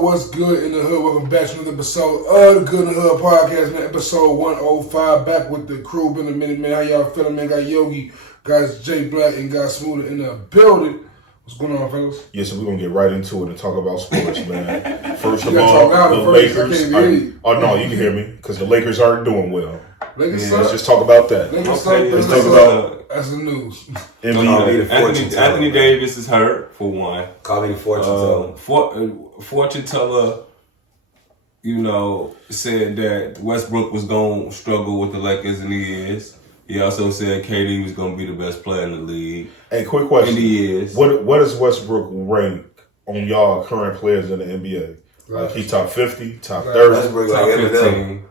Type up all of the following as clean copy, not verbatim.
What's good in the hood? Welcome back to another episode of the Good in the Hood podcast, man. Episode 105, back with the crew. Been a minute, man. How y'all feeling, man? Got Yogi, guys J Black, and got Smooda in the building. What's going on, fellas? Yeah, so we're going to get right into it and talk about sports, man. First of all, the Lakers. Oh, no, you can hear me, because the Lakers aren't doing well. Lakers let's just talk about that. Let's talk about that's the news. Anthony Davis is hurt, for one. Call me the fortune teller. Fortune teller, said that Westbrook was going to struggle with the Lakers, and he is. He also said KD was going to be the best player in the league. Hey, quick question. And he is. What does Westbrook rank on y'all current players in the NBA? Like he top 50, top 30, Westbrook top like 15.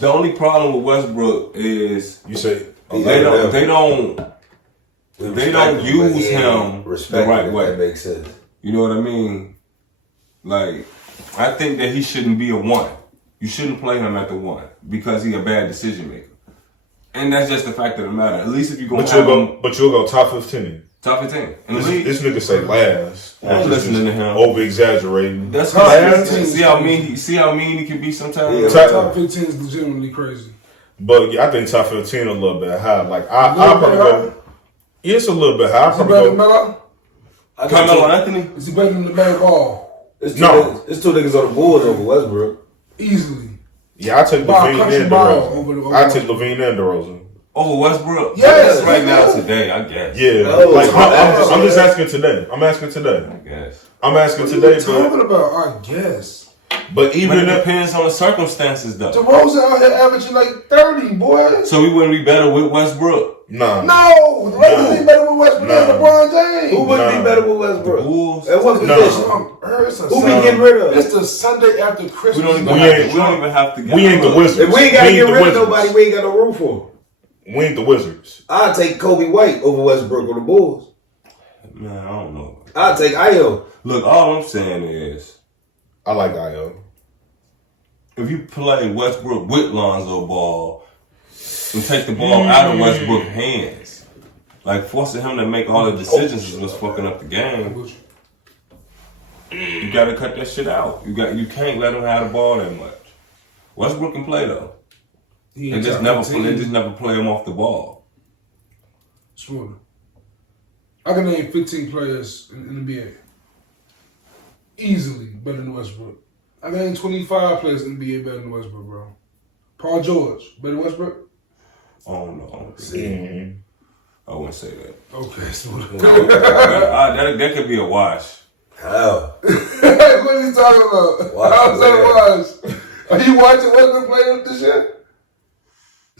The only problem with Westbrook is you say they don't use him the right way. That makes sense. You know what I mean? Like, I think that he shouldn't be a 1. You shouldn't play him at the 1 because he's a bad decision maker. And that's just the fact of the matter. At least if you're going to But you'll go top 15. Top 15. This nigga say last. I'm listening to him. Over exaggerating. That's last. See how mean he can be sometimes. Yeah, top 15 is legitimately crazy. But yeah, I think top 15 a little bit high. Like I probably go. Yeah, it's a little bit high. Is he better than Melo? Carmelo Anthony? Is he better than the man Ball? It's two niggas on the Bulls over Westbrook. Easily. Yeah, I take Levine and DeRozan. I take Levine and DeRozan. Over Westbrook? Yes. Right now, today, I guess. Yeah. I'm just asking today. I'm asking today. I guess. I'm asking what today. What are you talking about? I guess. But even it depends on the circumstances, though. DeRozan out here averaging like 30, boy. So we wouldn't be better with Westbrook? Nah. No. The Lakers ain't better with Westbrook than LeBron James. Who would be better with Westbrook? The Bulls. At what position? Who we getting rid of? It's the Sunday after Christmas. We don't even have to get We ain't the Wizards. If we ain't got to get rid of nobody, we ain't got no room for. We ain't the Wizards. I'd take Kobe White over Westbrook on the Bulls. Man, I don't know. I'd take Io. Look, all I'm saying is, I like Io. If you play Westbrook with Lonzo Ball and take the ball out of Westbrook's hands, like forcing him to make all the decisions is what's fucking up the game. You gotta cut that shit out. You can't let him have the ball that much. Westbrook can play though. They just never play him off the ball. Sure. I can name 15 players in the NBA. Easily better than Westbrook. I can name 25 players in the NBA better than Westbrook, bro. Paul George, better than Westbrook? Oh no. I wouldn't say that. Okay, Smooda. That could be a wash. How? What are you talking about? How's that a wash? Are you watching Westbrook play this year?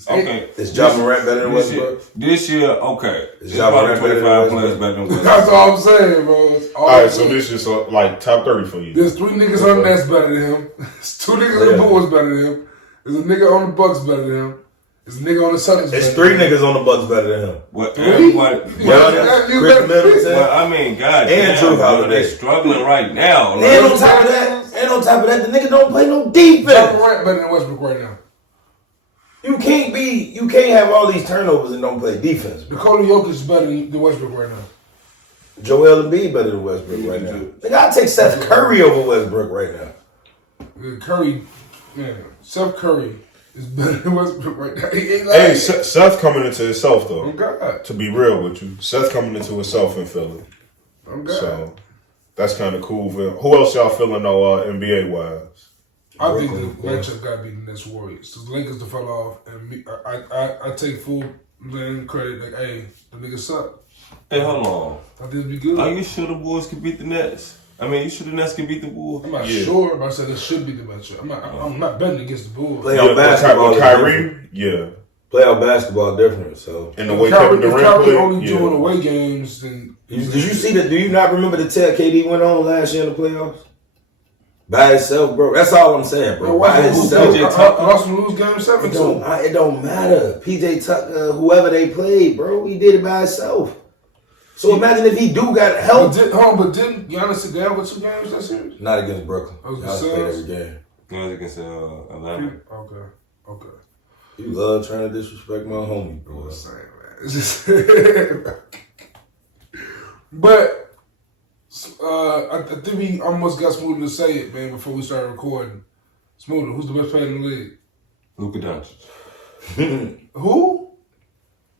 Okay. Is Ja Morant better than Westbrook? This year, okay. Is Ja Morant better than 25 players better than Westbrook. That's all I'm saying, bro. Alright, so this is like top 30 for you. There's 3 niggas on the Nets better than him. There's 2 niggas on the Bulls better than him. There's a nigga on the Bucks better than him. There's a nigga on the Celtics better There's 3 niggas on the Bucks better than him. What? Everybody. Chris Middleton. Well, I mean, God and damn, bro, they're struggling right now. Like, and on top of that, the nigga don't play no defense. Ja Morant better than Westbrook right now. You can't have all these turnovers and don't play defense. Nikola Jokic is better than Westbrook right now. Joel Embiid better than Westbrook right now. Nigga, I'd take Steph Curry over Westbrook right now. Steph Curry is better than Westbrook right now. Hey, Seth coming into himself though. Oh God. To be real with you, Seth coming into himself in Philly. Oh God. So that's kind of cool. Who else y'all feeling though NBA wise? I think the matchup got to be the Nets Warriors. The Lakers to fell off, and I take full credit. Like, hey, the niggas suck. Hey, hold on. I think it'd be good. Are you sure the Bulls can beat the Nets? I mean, you sure the Nets can beat the Bulls? I'm not sure, but I said it should be the matchup. I'm not betting against the Bulls. Playoff basketball with Kyrie, yeah. Playoff basketball different. So and the way Kevin Durant played, only doing away games, then did you see that? Do you not remember the tell KD went on last year in the playoffs? By itself, bro. That's all I'm saying, bro. By itself. Russell lose game 7 too. It don't matter. PJ Tucker, whoever they played, bro, he did it by himself. So imagine if he do got help. But didn't Giannis sit down with 2 games that series? Not against Brooklyn. Giannis played every game. Giannis against Atlanta. Okay. You love trying to disrespect my homie, bro. I'm saying, man. It's just but I think we almost got Smooda to say it, man, before we started recording. Smooda, who's the best player in the league? Luka Doncic. Who?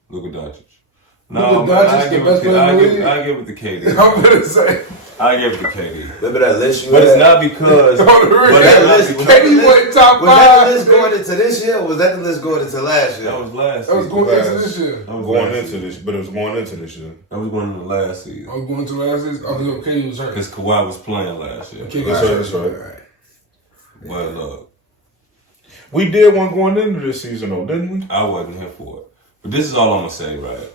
Luka Doncic. No, Doncic the best player in the league? I give it to KD. I'm gonna say. I give it to KD. Remember that list you But had? it's not because. KD went top 5. Was that the list going into this year, or was that the list going into last year? That was last That was season. going into this year. But it was going into this year. That was going into last season. I was going to last season. Oh, no, KD was hurt. Because Kawhi was playing last year. That's right. But look. We did one going into this season, though, didn't we? I wasn't here for it. But this is all I'm going to say, right?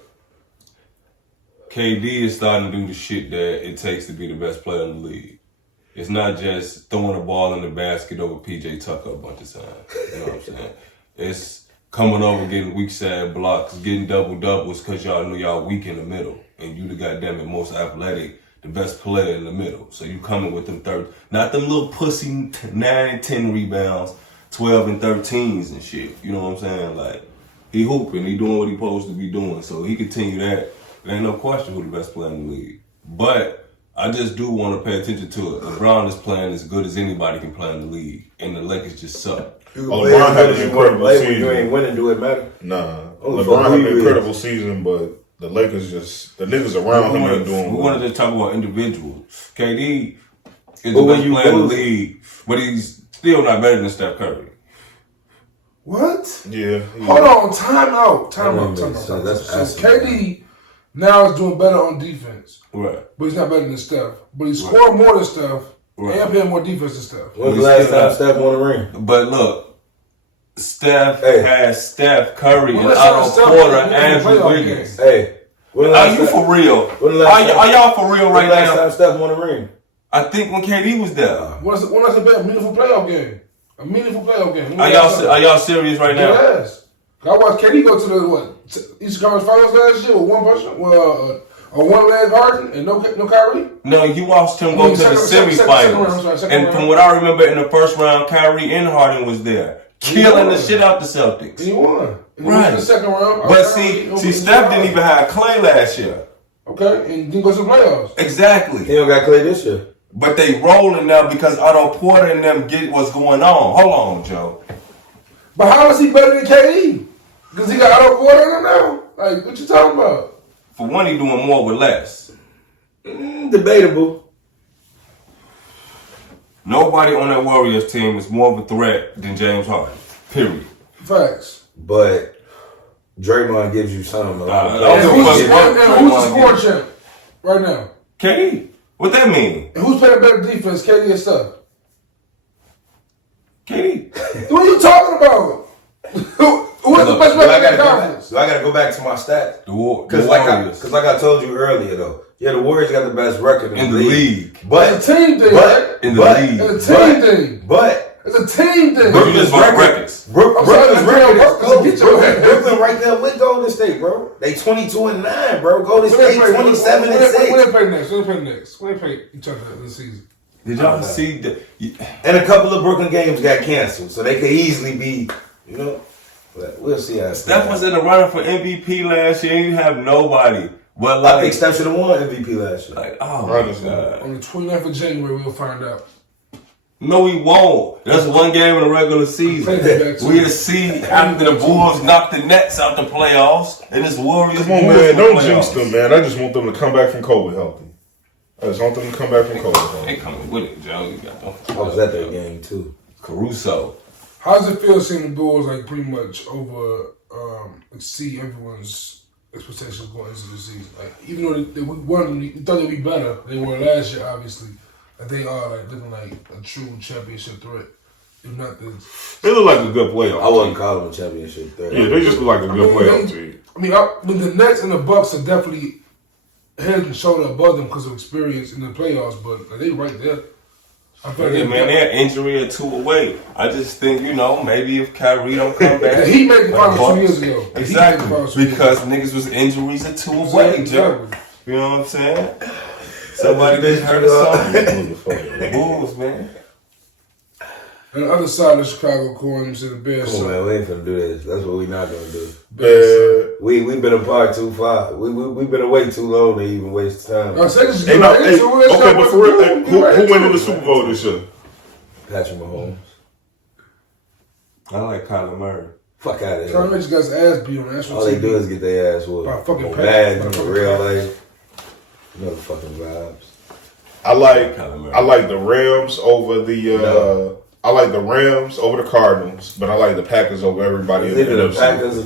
KD is starting to do the shit that it takes to be the best player in the league. It's not just throwing a ball in the basket over PJ Tucker a bunch of times. You know what I'm saying? It's coming over, getting weak side blocks, getting double-doubles because y'all knew y'all weak in the middle. And you the goddamn most athletic, the best player in the middle. So you coming with them not them little pussy 9 and 10 rebounds, 12 and 13s and shit. You know what I'm saying? Like, he hooping, he doing what he supposed to be doing. So he continue that. There ain't no question who the best player in the league. But I just do want to pay attention to it. LeBron is playing as good as anybody can play in the league. And the Lakers just suck. LeBron had an incredible season. You ain't winning, do it matter? Nah. LeBron had an incredible season, but the Lakers the niggas around him ain't doing We well. wanted to talk about individuals. KD is the best player in the league, but he's still not better than Steph Curry. What? Yeah. Hold on, time out. So KD now is doing better on defense. Right. But he's not better than Steph. But he's scoring more than Steph and playing more defense than Steph. When's the last time Steph won a ring? But look, Steph has Steph Curry and Otto Porter and Andrew Wiggins. Hey. Are you for real? Are y'all for real right now? Last time Steph won a ring? I think when KD was there. When that's a better meaningful playoff game? A meaningful playoff game. Are y'all serious right now? Yes. I watched KD go to the Eastern Conference Finals last year with one person, one leg Harden and no Kyrie. No, you watched him go to the semifinals. And from what I remember, in the first round, Kyrie and Harden was there, killing the shit out the Celtics. He won. Right. In the second round. But see, Steph didn't even have Clay last year. Okay, and didn't go to the playoffs. Exactly. He don't got Clay this year. But they rolling now because Otto Porter and them get what's going on. Hold on, Joe. But how is he better than KD? Because he got Otto Porter in him now? Like, what you talking about? For one, he doing more with less. Debatable. Nobody on that Warriors team is more of a threat than James Harden. Period. Facts. But Draymond gives you something. And who's the scoring champ right now? KD. What that mean? And who's playing better defense, KD or Steph? KD. What are you talking about? Who's the best player in the conference? So I gotta go back to my stats. Because like I told you earlier though, yeah, the Warriors got the best record in the league. But it's a team thing, right? In the league. It's a team thing. But it's a team thing. Brooklyn's records. Brooklyn's Brooklyn right there with Golden State, bro. They 22-9, bro. Golden State 27-6. When they play next? When they play each other this season? Did y'all see the? And a couple of Brooklyn games got canceled, so they could easily be, But we'll see how. Steph was in the running for MVP last year, and you have nobody. But I think Steph should have won MVP last year. Like, oh my God. On the 29th of January, we'll find out. No, he won't. That's one game in the regular season. We'll see after the Bulls knock the Nets out the playoffs, and it's Warriors. Come on, man. Don't jinx them, man. I just want them to come back from COVID healthy. I just want them to come back from COVID healthy. They coming with it, Joe. You got them. I was at that game, too. Caruso. How does it feel seeing the Bulls like pretty much exceed everyone's expectations going into the season? Like, even though we thought they'd be better, they were last year, obviously. Like, they are like looking like a true championship threat. If not the, they look like a good playoff. I wouldn't call them a championship threat. Yeah, they just look like a good playoff team. I mean, the Nets and the Bucks are definitely head and shoulder above them because of experience in the playoffs, but like, they right there. Man, they're injury or two away. I just think, maybe if Kyrie don't come back. He made the finals 2 years ago. Exactly. Because niggas was injuries or two away, Joe. You know what I'm saying? Somebody gets hurt or something. Bulls, man. On the other side of the Chicago corners in the Bears. Come on, man, we ain't finna do this. That's what we not gonna do. We've been apart too far. We've been away too long to even waste time. But for real, who went in the Super Bowl this year? Patrick Mahomes. I like Kyler Murray. Fuck out of here. Kyler Murray just got his ass beat on that. All they do is get their ass whooped. By fucking bad in real life. Motherfucking vibes. I like the Rams over the. I like the Rams over the Cardinals, but I like the Packers over everybody in the NFC. The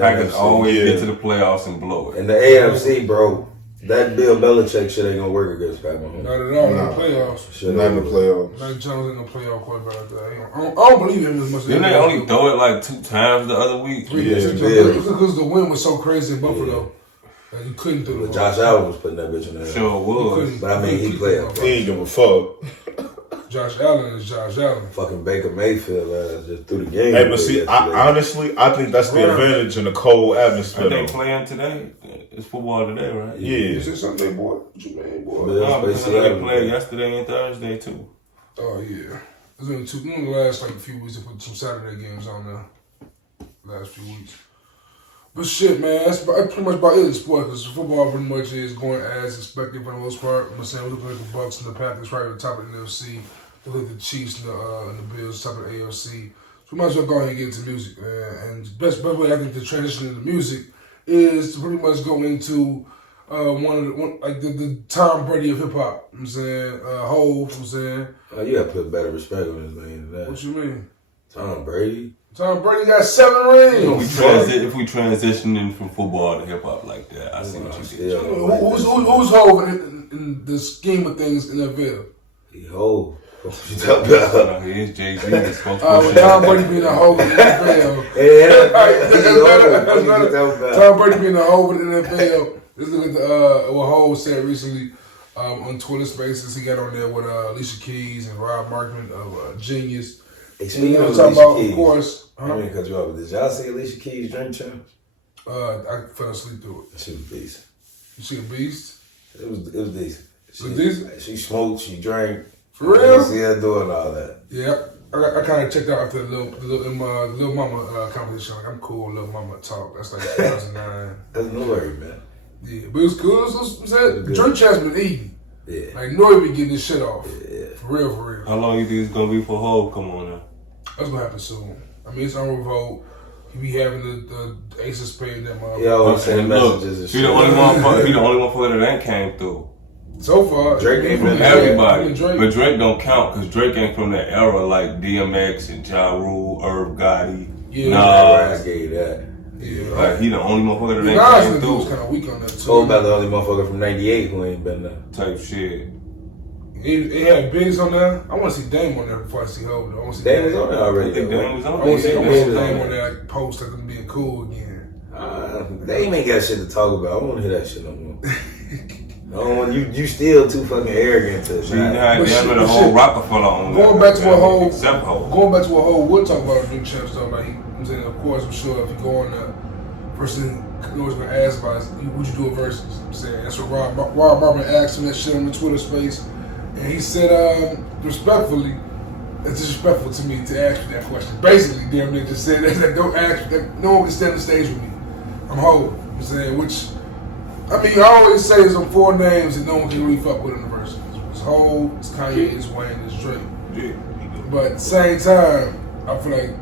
Packers always get to the playoffs and blow it. And the AFC, bro, that Bill Belichick shit ain't gonna work against Pat Mahomes. Not at all. In the playoffs. Not in the playoffs. Like Jones in the playoff quarterback like that. I don't believe him as much. Didn't they only throw it like 2 times the other week? Because the wind was so crazy in Buffalo. You couldn't do it. Josh Allen was putting that bitch in there. Sure was. But I mean, he played. He ain't give a fuck. Josh Allen is Josh Allen. Fucking Baker Mayfield just threw the game. Hey, but see, honestly, I think that's the advantage in the cold atmosphere. Are they playing today? It's football today, right? Yeah. Is it Sunday, boy? What you mean, boy? No, because they played yesterday and Thursday, too. Oh, yeah. There's only two. In the last few weeks, they put some Saturday games on there. Last few weeks. But shit, man, that's pretty much about it in sport, because football pretty much is going as expected for the most part. I'm saying, we're looking at the Bucks and the Packers right at the top of the NFC. Look at the Chiefs and the Bills, top of the AFC. So we might as well go ahead and get into music, man. And the best way I think to transition into music is to pretty much go into the Tom Brady of hip hop. I'm saying, Hov. I'm saying. You gotta put better respect on his name than that. What you mean? Tom Brady. Tom Brady got 7 rings. If we transitioning from football to hip hop like that, I see what you did. Who's Hov in the scheme of things in NFL? He Hov. What you talking about? He is Jay-Z. With Tom Brady being a Hov in the NFL. Tom Brady being a Hov in the NFL. Let's look at what Hov said recently on Twitter Spaces. He got on there with Alicia Keys and Rob Markman of Genius. Hey, speaking of talking about, Keys, of course. I didn't cut you off. Did y'all see Alicia Keys' Drink Champs? I fell asleep through it. She was a beast. You see a beast? It was decent. She smoked, she drank. For real? I see her doing all that. Yeah, I kind of checked out after the Lil Mama competition. Like, I'm cool with Lil Mama talk. That's like 2009. That's no worry, man. Yeah, but it was cool. Drink Champs been eating. Yeah. Like, Nori be getting this shit off. Yeah. For real. How long you think it's gonna be for Hov? Come on now. That's gonna happen soon. I mean, it's on revolt. He be having the Ace of Spades that motherfucker. Yeah, I'm saying messages and shit. He the only motherfucker that ain't came through. So far, Drake ain't from everybody, but Drake don't count because Drake ain't from that era like DMX and Ja Rule, Irv Gotti. Yeah, I gave you that. Yeah, like he the only motherfucker that ain't came through. Was kind of weak on that too. Told about the only motherfucker from '98 who ain't been there. Type shit. He had Biggs on there. I want to see Dame on there before I see Hov. I want to see Dame was on there already. I think Dame was on there. I want to see Dame on there, like, post like him being cool again. Dame ain't got shit to talk about. I don't want to hear that shit no more. I don't want you still too fucking arrogant to you had the whole Rockefeller on going back to what Hov would talk about Drink Champs though, like I'm saying, of course, I'm sure if you go on the person always gonna ask about would you do a versus? I'm saying that's what Rob Marvin asked him that shit on the Twitter space, and he said respectfully, it's disrespectful to me to ask you that question. Basically, damn near just said that don't ask that no one can stand on the stage with me. I'm Hov. I'm saying which. I mean, I always say some 4 names that no one can really fuck with in the verses. It's Hov, it's Kanye, it's Wayne, it's Drake. Yeah. But at the same time, I feel like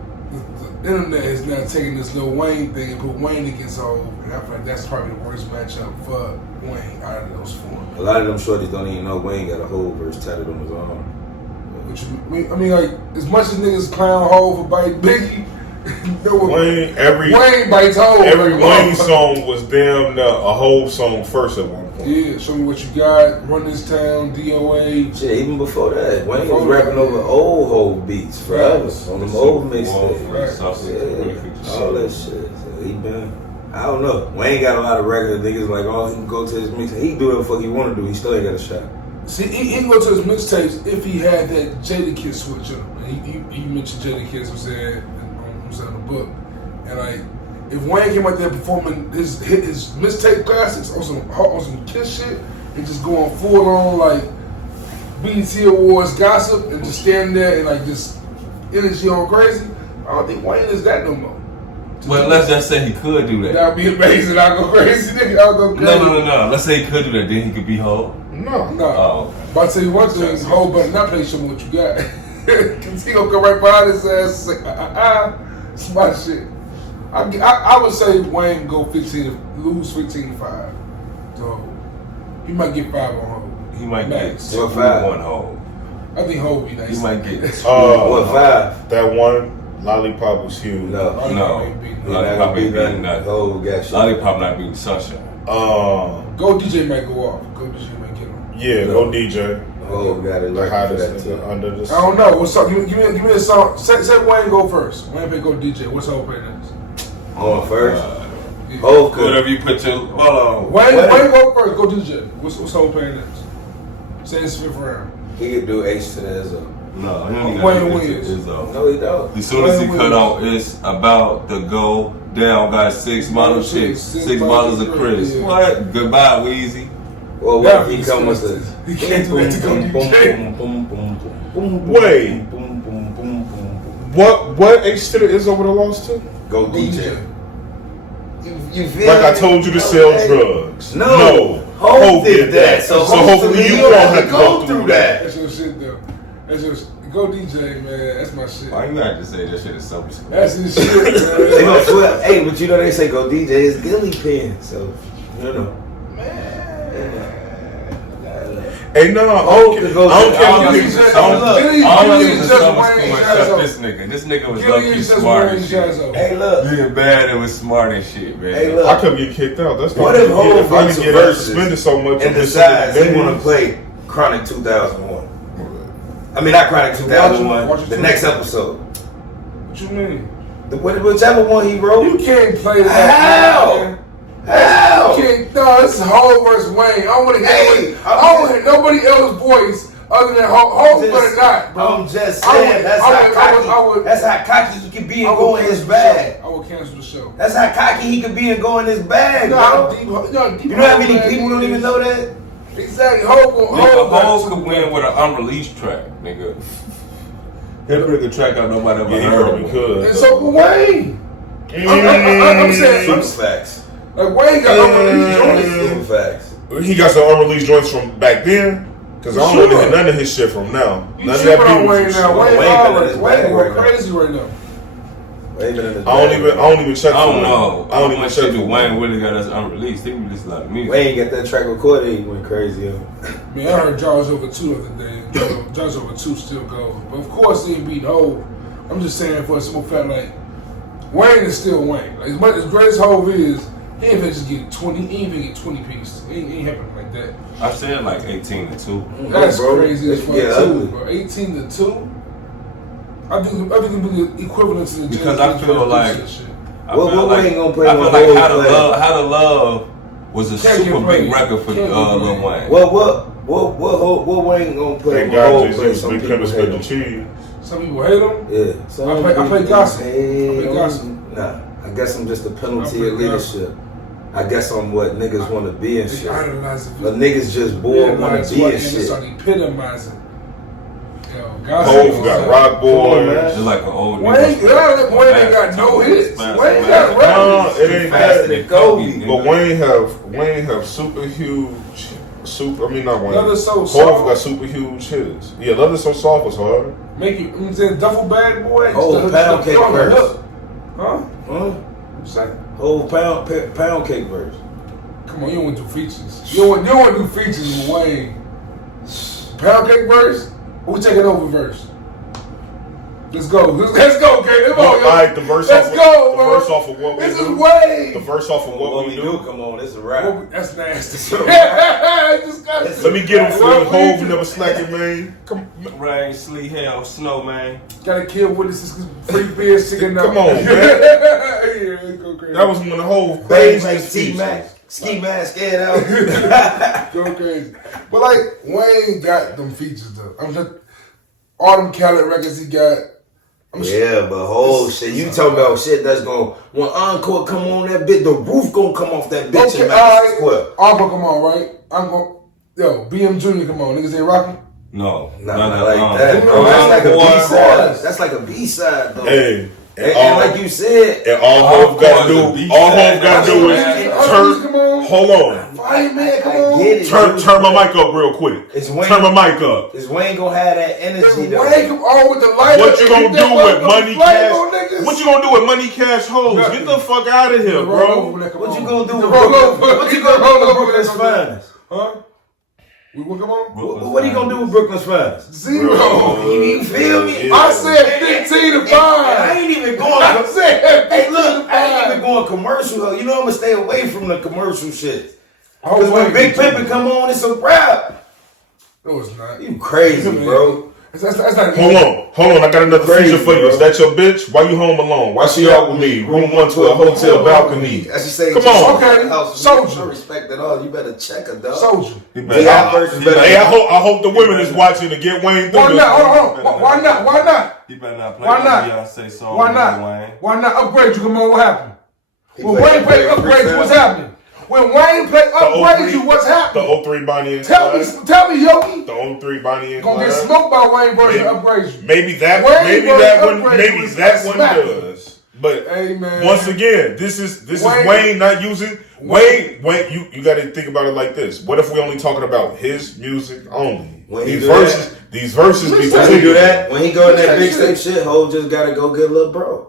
the internet is now taking this Lil Wayne thing and put Wayne against Hov, and I feel like that's probably the worst matchup for Wayne out of those 4. A lot of them shorties don't even know Wayne got a Hov verse tatted on his arm. I mean, like, as much as niggas clown Hov for biting Biggie, Wayne bites Hov. Every Wayne song was damn near a whole song first at one point. Yeah, show me what you got, Run This Town, DOA. Shit, even before that, Wayne was rapping over old Hov beats forever on them old mixtapes. All that shit. So he been, I don't know. Wayne got a lot of regular niggas like, oh, he can go to his mix. He can do whatever the fuck he want to do. He still ain't got a shot. See, he go to his mixtapes if he had that Jadakiss switch on him. And he mentioned Jadakiss was there in the book. And like, if Wayne came out there performing his mixtape classics on some Kiss shit and just going full on like BET Awards gossip and just standing there and like just energy on crazy, I don't think Wayne is that no more. Well, let's just say he could do that. That'd be amazing. I'll go crazy, nigga. I'll go crazy. No. Let's say he could do that. Then he could be whole. No. Oh, okay. But I'll tell you one thing, whole better not play show what you got. Cause he gonna come right behind his ass and say, it's my shit. I would say Wayne go lose 15-5. So he might get 5 on hold. He might Max. get 1 hole. I think Hov be nice. He might get 1-5. That one Lollipop was huge. No. Lollipop ain't beating that. Lollipop not beating Sunshine. Go DJ might go off. Go DJ might get him. Yeah, go DJ. Oh, got it. The hottest nigga under the sun. I don't know. What's up? Give me a song. Say Wayne go first. Wayne go DJ. What's Hov play next? On first. Yeah. Oh, good. Whatever you put your Wayne go first. Go DJ. What's Hov playing next? Say it's 5th round. He could do H to the Izzo. No, he don't Wayne got wins. No, he don't. As soon as he cut out, it's about to go down. Got 6 model chicks, 6 bottles of Chris. Yeah. What? Goodbye, Weezy. Well, what if he come with the He can't do that to go DJ. Wait. What H to the Izzo would have lost to? Go DJ. You feel Like I me? told you to sell drugs. No. Hov did that. So hopefully you won't have to go through that. That's your shit though. That's just go DJ, man. That's my shit. Why you have to say that shit is so disgusting? That's his shit, They man. gonna flip. Hey, but you know they say go DJ is Gilly Pin. So you know. Hey, no, I don't care. This nigga was lucky smart as shit. Hey, look. Being bad and was smart as shit, man. Hey, look. I could get kicked out. That's What if Hov if I gets can a get versus suspended so much and decides they want to play Chronic 2001? I mean, not Chronic 2001. The next episode. What you mean? Whichever one he wrote. You can't play that. How? Man. How? You can't. No, this is Hov versus Wayne. I don't want to hear nobody else's voice other than Hov. Better not, bro. I'm just saying that's how cocky he could be and go in his bag. I will cancel the show. That's how cocky he could be and go in his bag. No, bro. You know how many people don't even know that? Exactly. Hov could win with an unreleased track, nigga. He'll bring a track out nobody ever Yeah, he heard probably of. could. And so could Wayne. I'm saying. Super facts. Like Wayne got unreleased joints. Super facts. He got some unreleased joints from back then. Because I don't want to hear none of his shit from now. You None of tripping that on Wayne beautiful now. shit. Wayne going crazy right now. I don't even check. I don't know. I don't even check. Do Wayne really got us unreleased? He released a lot of music. Wayne got that track recorded. He went crazy. Man, I heard Jaws over 2 the other day. Jaws over 2 still goes. But of course he ain't beat Hov. I'm just saying for a simple fact, like, Wayne is still Wayne. Like, as great as Hov is, he ain't even just get 20. He ain't even get 20 pieces. It ain't happening like that. I said like 18-2. That's bro. crazy as fuck too, bro. 18-2. I think it'll be the equivalent to the Because James I feel Brown like shit. Wayne gonna play? I feel like How to Love was a Can't super get big played. record for Can't get Lil played. Wayne. What Wayne gonna play? Thank God Hov Jesus play? is Some big people peppers hate with the him. cheese. Some people hate him. Yeah. I play gospel. Hate I play gospel. him. Nah, I guess I'm just a I penalty play of leadership. I guess I'm what niggas want to be and They shit. idolize it. But niggas just bored want to be and shit. Start epitomizing. Yo, Hov got Rock Boy. It's like an old Wayne ain't got no hits. Wayne got No, records. it ain't Faster that. than Kobe. But Wayne have super huge. I mean, not Wayne. Leather So Hov Soft. got super huge hits. Yeah, Leather So Soft was hard. Make you, I'm saying, Duffel Bag Boy. Oh, Pound Cake verse. Huh? Huh? What you say? Whole pound cake verse. Come on, you don't want to do features. You don't want to do features with Wayne. Pound Cake verse? Or we taking over verse? Let's go. Let's go, okay? Come on, All right, the verse Let's off go, the bro. verse off of What We This Do. is Wayne. The verse off of What We Do. Come on, it's a rap. That's nasty. So- Let me get him for What you. we Hov do. never slacking, man. Rain, sleet, hell, snow, man. Gotta kill witnesses because free beer chicken. Come on, man. Yeah, go crazy. That was when the whole Babe crazy like T-Mac. Ski mask, head out. Go crazy. But like Wayne got them features though. I'm just all them Khaled records he got. Yeah, but whole shit. You talking about shit that's gonna when Encore come on that bitch, the roof gonna come off that bitch. Okay, alright. Encore come on, right? I'm going. Yo, BM Jr. come on, niggas ain't rocking. No, not like that, bro. That's like a B-side. That's like a B-side, though. Hey. And like you said, and all Hov gotta do is turn. Hold on. Fire man, come on. Turn my mic up real quick. Turn my mic up. Is Wayne gonna have that energy though? Wayne come on with the light. What you gonna do with money cash? What you gonna do with money cash hoes? Get the fuck out of here, bro. What you gonna do with Brooklyn's finest? Huh? We will come on? What are you gonna do with Brooklyn's finest? 0. You feel me? I said 15 to 5. I ain't even going. I said 15 hey, look, to 5. I ain't even going commercial. You know I'm gonna stay away from the commercial shit. Oh, because when Big Pimpin' come on, it's a rap. No, it's not. You crazy, bro. That's not hold on. I got another feature for you. Is that your bitch? Why you home alone? Why she out with me? Room 112, hotel balcony. As she say, come on. Okay, soldier. I respect it all. You better check her, dog. Soldier. Hey, I hope the women is watching to get Wayne through this. Hold on. Why not? You better not play Beyonce song. Why not? Why not upgrade you? Come on, what happened? When Wayne played upgrade you, what's happening? When Wayne played upgrade you, what's happening? The 03 Bonnie and Tell me, Yogi. The 03 Bonnie and gonna get smoked by Wayne version upgrade you. Maybe that one does. But once again, this is Wayne not using Wayne. You got to think about it like this. What if we only talking about his music only? These verses. When he do that, when he go in that big state shit, Ho just gotta go get a little bro.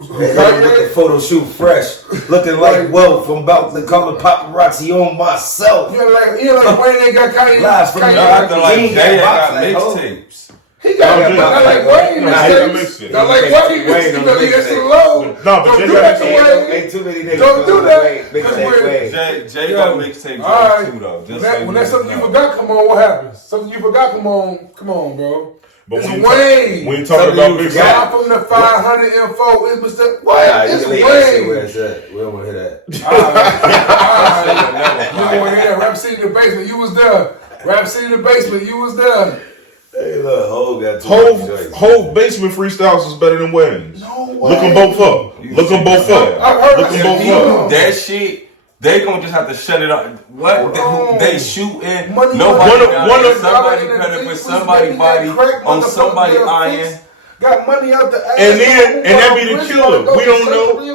With the photo shoot fresh, looking like wealth. I'm about to call the paparazzi on myself. Yeah, like Wayne ain't got Kanye. Live from the acting like they got mixtapes. He got like Wayne mixtapes. Not like Wayne. That's too low. No, but Jay got ain't too many niggas. Don't do that. Jay got mixtapes too though. When that's something you forgot, come on, what happens? Something you forgot, come on, bro. But it's Wayne. We ain't talking about big guy from the 500 info. It was the what? It's Wayne. We don't want to hear that. You don't want to hear that. Rap City in the basement. You was there. Rap City in the basement. You was there. Hey, look, Hov basement freestyles is better than Wayne's. No way. Look them both up. I heard that shit. They gonna just have to shut it up. What they shooting? Nobody somebody credit with somebody body on somebody iron. Got money out the ass. And that be the killer.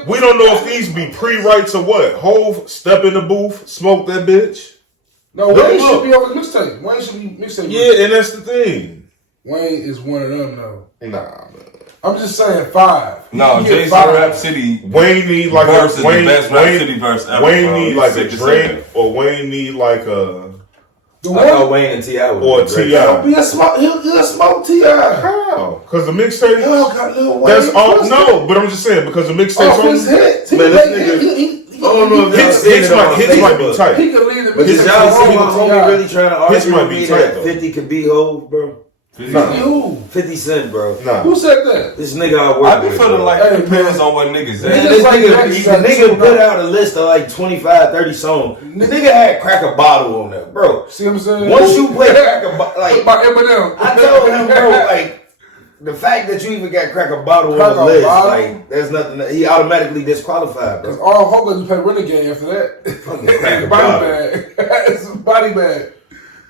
We don't know if these be pre-writes or what. Hov step in the booth, smoke that bitch. No, Wayne should be on his mixtape. Wayne should be mixtape. Yeah, and that's the thing. Wayne is one of them though. Nah, man. I'm just saying 5. No, Jay-Z Rap City. Wayne need like a Wayne Rap City verse ever. Wayne need like a Drake, or Wayne need like a. I thought Wayne and T.I. or T.I. He'll smoke T.I. How? Because the mixtape. Got Lil Wayne. That's all. No, but I'm just saying because the mixtape's on his hit. Man, this nigga. I don't know if hits might be tight. He could leave the mixtape. Did y'all see my homie really trying to argue with me that 50 could be Hov, bro? 50 Cent, bro. Nah. Who said that? This nigga I work with. I be feeling like it depends on what niggas at. The nigga put out a list of like 25, 30 songs. The nigga had Crack a Bottle on there, bro. See what I'm saying? Once you play Crack a Bottle, like by Eminem, I told him, bro, like the fact that you even got Crack a Bottle on the list, like there's nothing. He automatically disqualified, bro. Because all Hogan just play Renegade after that. Body bag. It's a body bag.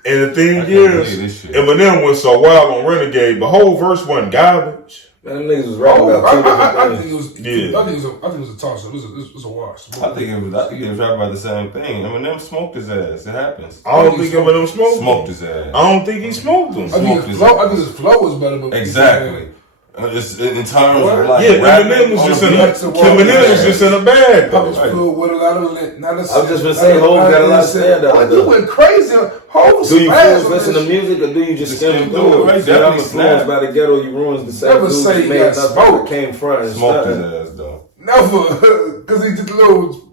And the thing is, Eminem went so wild on Renegade, the whole verse wasn't garbage. Man, them niggas was rapping about two different things. I think it was a toss-up. It was a wash. I think it was rapping about the same thing. Eminem smoked his ass. It happens. I don't think Eminem smoked his ass. I don't think he smoked him. I think his flow was better. But exactly. Just in terms of like Eminem was just in a bag. I was filled with a lot of lit. I've just been saying Hov got a lot of stand up. You went crazy. Do you listen to music or do you just skim through it? I'm influenced by the ghetto. You ruins the same. Never say he got smoked. Came front and smoked his ass though. Never, because he did little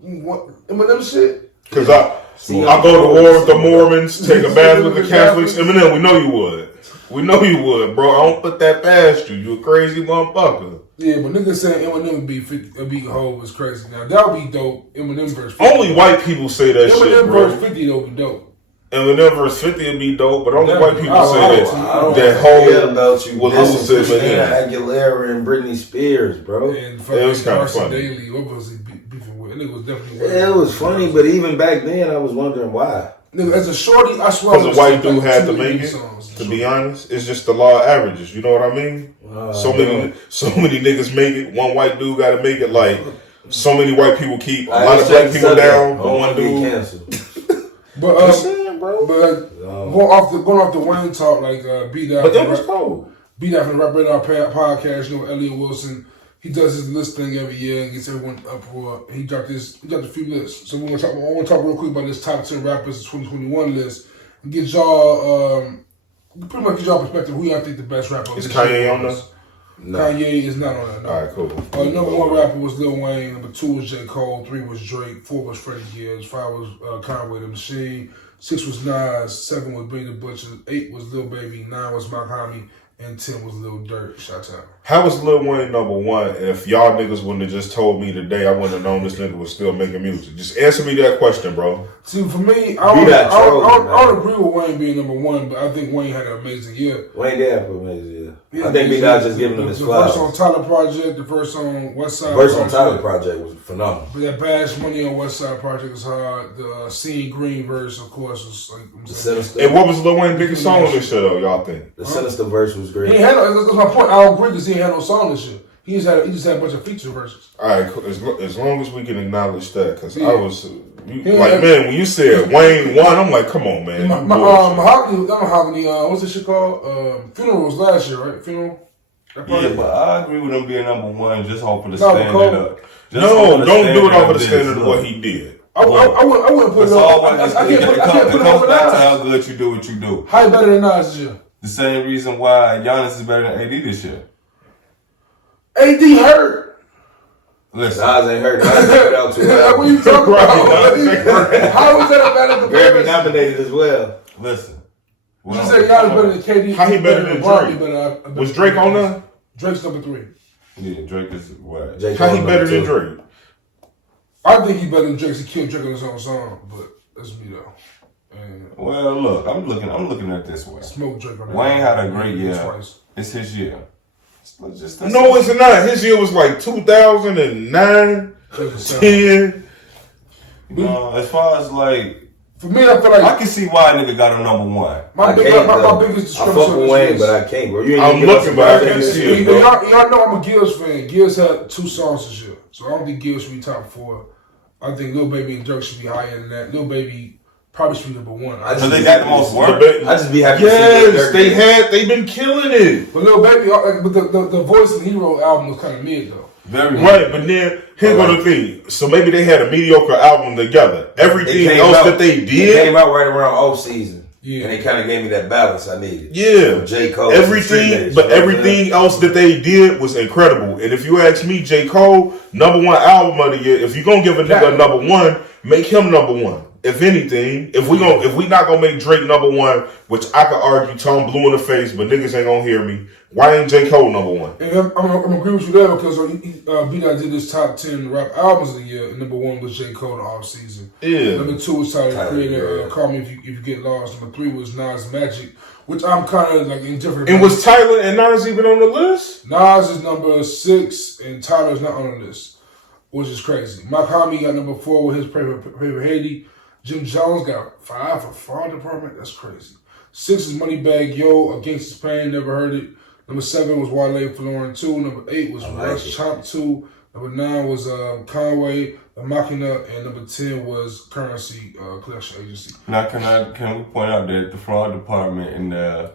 Eminem shit. Because I go to war with the Mormons, take a bath with the Catholics. Eminem, we know you would. We know you would, bro. I don't put that past you. You a crazy motherfucker. Yeah, but niggas saying Eminem beat Hov is crazy. Now that would be dope. Eminem verse 50. Only white people say that shit, Eminem bro. verse 50 though be dope. Eminem verse 50 would be dope, but only white people say that Hov about you. Will lose to Christina Aguilera and Britney Spears, bro. And it was kind of Carson funny. Daly, what was he beefing with? And it was definitely. Yeah, it was funny, but even back then, I was wondering why. Nigga, as a shorty, I swear. Because a white dude had to make it. To be honest, it's just the law of averages. You know what I mean? So many niggas make it. One white dude got to make it. Like so many white people keep a lot of black people down, but one dude. But going off the Wayne talk, like B.Dot. But that was cold. B.Dot from the Rap Radar podcast. You know, Elliot Wilson. He does his list thing every year and gets everyone up for. He dropped a few lists. So I want to talk real quick about this top 10 rappers 2021 list and get y'all pretty much get y'all perspective. Who y'all think the best rapper is? Kanye on this? No. Kanye is not on that. No. All right, cool. Number 1 rapper was Lil Wayne. Number 2 was J. Cole. 3 was Drake. 4 was Freddie Gibbs. 5 was Conway the Machine. 6 was Nas. 7 was Benny the Butcher. 8 was Lil Baby. 9 was Mach Homie. And 10 was Lil Durk. Shout out. How was Lil Wayne number 1? If y'all niggas wouldn't have just told me today, I wouldn't have known this nigga was still making music. Just answer me that question, bro. See, for me, I don't agree with Wayne being number 1, but I think Wayne had an amazing year. Wayne did have an amazing year. I think B.Dot just giving him his flowers. The first on Tyler Project, the first on West Side. The first on Tyler Project was phenomenal. But that Bash Money on West Side Project was hard. The Seeing Green verse, of course, was like. And what was Lil Wayne's biggest song on this shit, though, y'all think? The Sinister verse was great. That's my point. I don't agree because he ain't had no song this shit. He just had a bunch of feature verses. All right, cool. As long as we can acknowledge that, because I was man, when you said Wayne won, I'm like, come on, man. Mahogany, what's this shit called? Funeral was last year, right? Funeral. Yeah, but I agree with him being number 1 just off of the standard up. Don't do it off of the standard of what he did. I wouldn't put it on. It comes back to how good you do what you do. How you better than Nas this year? The same reason why Giannis is better than AD this year. AD hurt. Listen, Nas ain't hurt. Nas put out 2 albums. What are you talking about? How is that a better comparison? Grammy nominated as well. listen. You said Giannis better than KD. How he better than Drake? Was Drake on there? Drake's number 3. Yeah, Drake is what? How he better than Drake? I think he better than Drake. He killed Drake on his own song, but that's me though. And well, look, I'm looking at it this way. Smoke Drake on that. Wayne had a great year. Twice. It's his year. No, it's not. His year was like 2009, 10. You know, as far as like. For me, I feel like I can see why a nigga got him number 1. My biggest discrepancy. I fuck with Wayne, but I can't, bro. I'm looking, but I can't see it, bro. Y'all know I'm a Gills fan. Gills had 2 songs this year, so I don't think Gills should be top 4. I think Lil Baby and Durk should be higher than that. Lil Baby probably should be number 1. So they got the most work. I just be happy. Yes, they've been killing it. But Lil Baby, but the Voice and Hero album was kind of mid though. Very right, but then here's what the thing. So maybe they had a mediocre album together. Everything else that they did came out right around off season. Yeah. And they kind of gave me that balance I needed. Yeah. J. Cole. Everything else that they did was incredible. And if you ask me, J. Cole, number 1 album of the year, if you're gonna give a nigga a number 1, make him number 1. If anything, if we not gonna make Drake number 1, which I could argue Tom blue in the face, but niggas ain't gonna hear me. Why ain't J. Cole number 1? And I'm agree with you there because B.Dot did his top 10 rap albums of the year. And number 1 was J. Cole the off season. Yeah. Number 2 was Tyler the Creator. Call Me If You Get Lost. Number 3 was Nas Magic, which I'm kind of like indifferent. And was Tyler and Nas even on the list? Nas is number 6 and Tyler's not on the list, which is crazy. Mach Homie got number 4 with his Paper Haiti. Jim Jones got 5 for Fraud Department. That's crazy. 6 is Moneybagg Yo, Against His Pain. Never heard it. Number 7 was Wale Florin 2. Number 8 was Rush Chomp 2. Number 9 was Conway, The Machina, and number 10 was Currency Collection Agency. Now, can we point out that the Fraud Department in the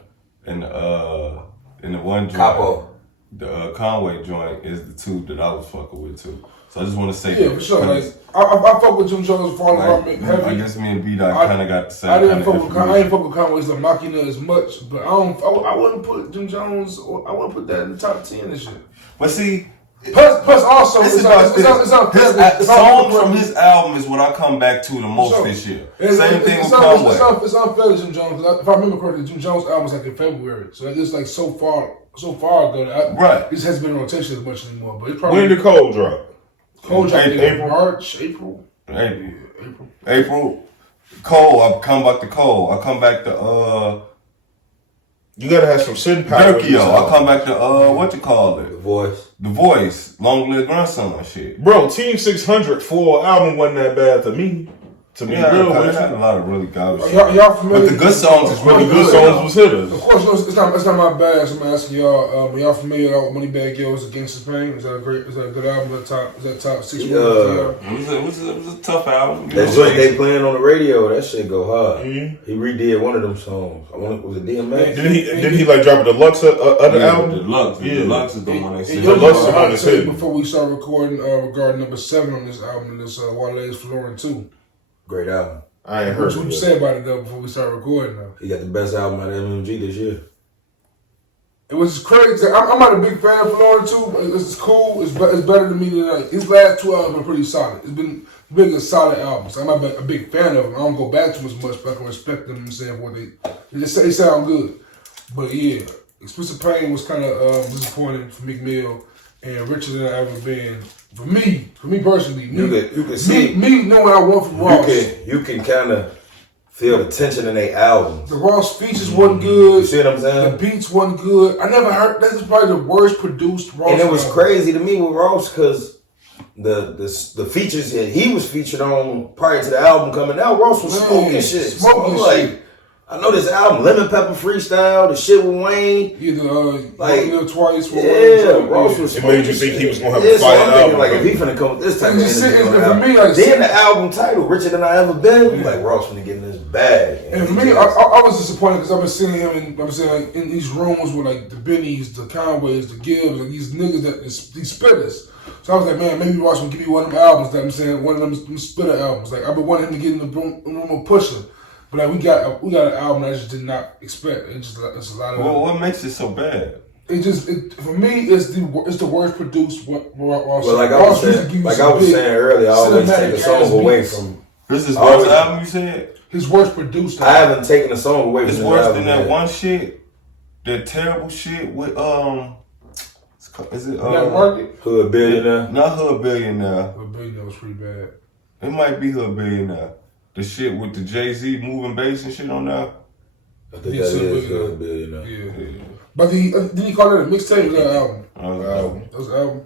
one joint, Capo, the Conway joint is the 2 that I was fucking with too. So I just want to say that. For sure. Like, I fuck with Jim Jones' Fraud Department heavy. I guess me and B.Dot kind of got the same. I didn't fuck with Conway's The Machina as much, but I wouldn't put Jim Jones. I wouldn't put that in the top 10 and shit. But see, Plus also, it's songs from his album is what I come back to the most this year. Same thing with Conway. It's unfair to Jim Jones. If I remember correctly, Jim Jones' album was like in February, so it's like so far ago. Right. This hasn't been in rotation as much anymore. But it's probably when did Cole drop? Cole dropped in March, April. Cole, I come back to Cole. I come back to You gotta have some sin power. Berkio. I come back to what you call it? The Voice. Long Live Grandson and shit. Bro, Team 600 full album wasn't that bad to me. To be real, there's not a lot of really garbage. Y'all familiar? But the good songs is really good. Songs was hitters. Of course, it's not my bad. So I'm asking y'all. Y'all familiar with Moneybagg Yo's Against the Pain? Is that a good album? Is that top 6? It was a tough album. That joint they playing on the radio, that shit go hard. Mm-hmm. He redid one of them songs. Was it DMX? Did he like drop a deluxe other album? Deluxe is the one they said. Deluxe is the one they said. Before we start recording, regarding number 7 on this album, this Wale's Florin 2. Great album. I ain't heard what you say about it though before we start recording though. He got the best album out of MMG this year. It was crazy. I'm not a big fan of Florin 2, but it's cool. It's better to me than his last 2 albums are pretty solid. It's been a solid album. So I'm not a big fan of them. I don't go back to them as much, but I can respect them and saying what they sound good. But yeah, Explicit Pain was kind of disappointing for Meek Mill and richer than I ever been. For me personally, you can see me knowing what I want from Ross. You can kind of feel the tension in their albums. The Ross features wasn't good. You see what I'm saying? The beats wasn't good. I never heard. This is probably the worst produced Ross. And it was crazy to me with Ross because the features that he was featured on prior to the album coming out, Ross was smoking shit. I know this album, Lemon Pepper Freestyle, the shit with Wayne. Twice. Ross was it made you think he was going to have a fire album. Like, if he finna come with this type of energy, then the album title, Richer Than I Ever Been, like, Ross finna get in this bag. And for me, I was disappointed because I've been seeing him in these rooms with, like, the Bennies, the Conways, the Gibbs, like, these niggas, these spitters. So I was like, man, maybe Ross will give me one of them albums that I'm saying, one of them spitter albums. Like, I've been wanting him to get in the room with Pusha. But like we got an album that I just did not expect. It's a lot of. Well, what makes it so bad? For me, it's the worst produced. Ross. Well, like I was saying earlier, I always take a song away from. This is worst album you said. His worst produced. I haven't taken a song away from. It's worse than that one shit, that terrible shit with Is it Market? Hood Billionaire? Not Hood Billionaire. Hood Billionaire was pretty bad. It might be Hood Billionaire. The shit with the Jay-Z moving bass and shit on there. I think that is Hood Billionaire. Yeah. But didn't he call it a mixtape or that album? That was an album.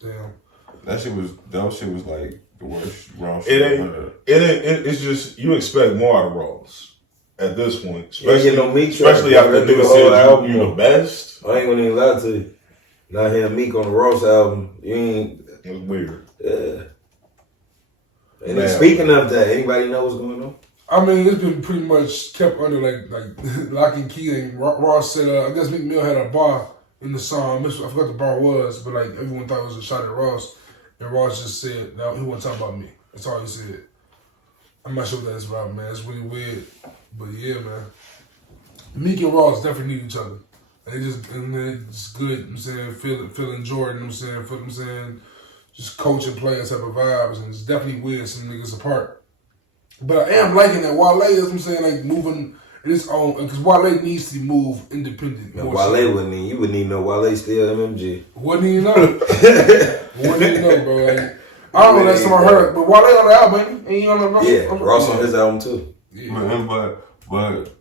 Damn. That shit was like the worst Ross. It's just you expect more out of Ross at this point, especially after the nigga said you the best. I ain't gonna even lie to you. Not hearing Meek on the Ross album, you ain't. It was weird. Yeah. And then speaking of that, anybody know what's going on? I mean, it's been pretty much kept under like lock and key. And Ross said, I guess Meek Mill had a bar in the song. I forgot what the bar was, but like everyone thought it was a shot at Ross. And Ross just said, "No, he wasn't talking about me." That's all he said. I'm not sure what that's about, man. It's really weird, but yeah, man. Meek and Ross definitely need each other, and they're just good. You know what I'm saying, feeling Jordan. You know what I'm saying, just coaching players type of vibes, and it's definitely weird some niggas apart. But I am liking that Wale, that's what I'm saying, like moving his own, because Wale needs to move independent. Man, Wale wouldn't need, you wouldn't even know Wale still MMG. Wouldn't even know. Wouldn't even know, bro. Like, I don't know that song I heard, but Wale on the album, ain't he? On the Ross on his album too. Yeah. But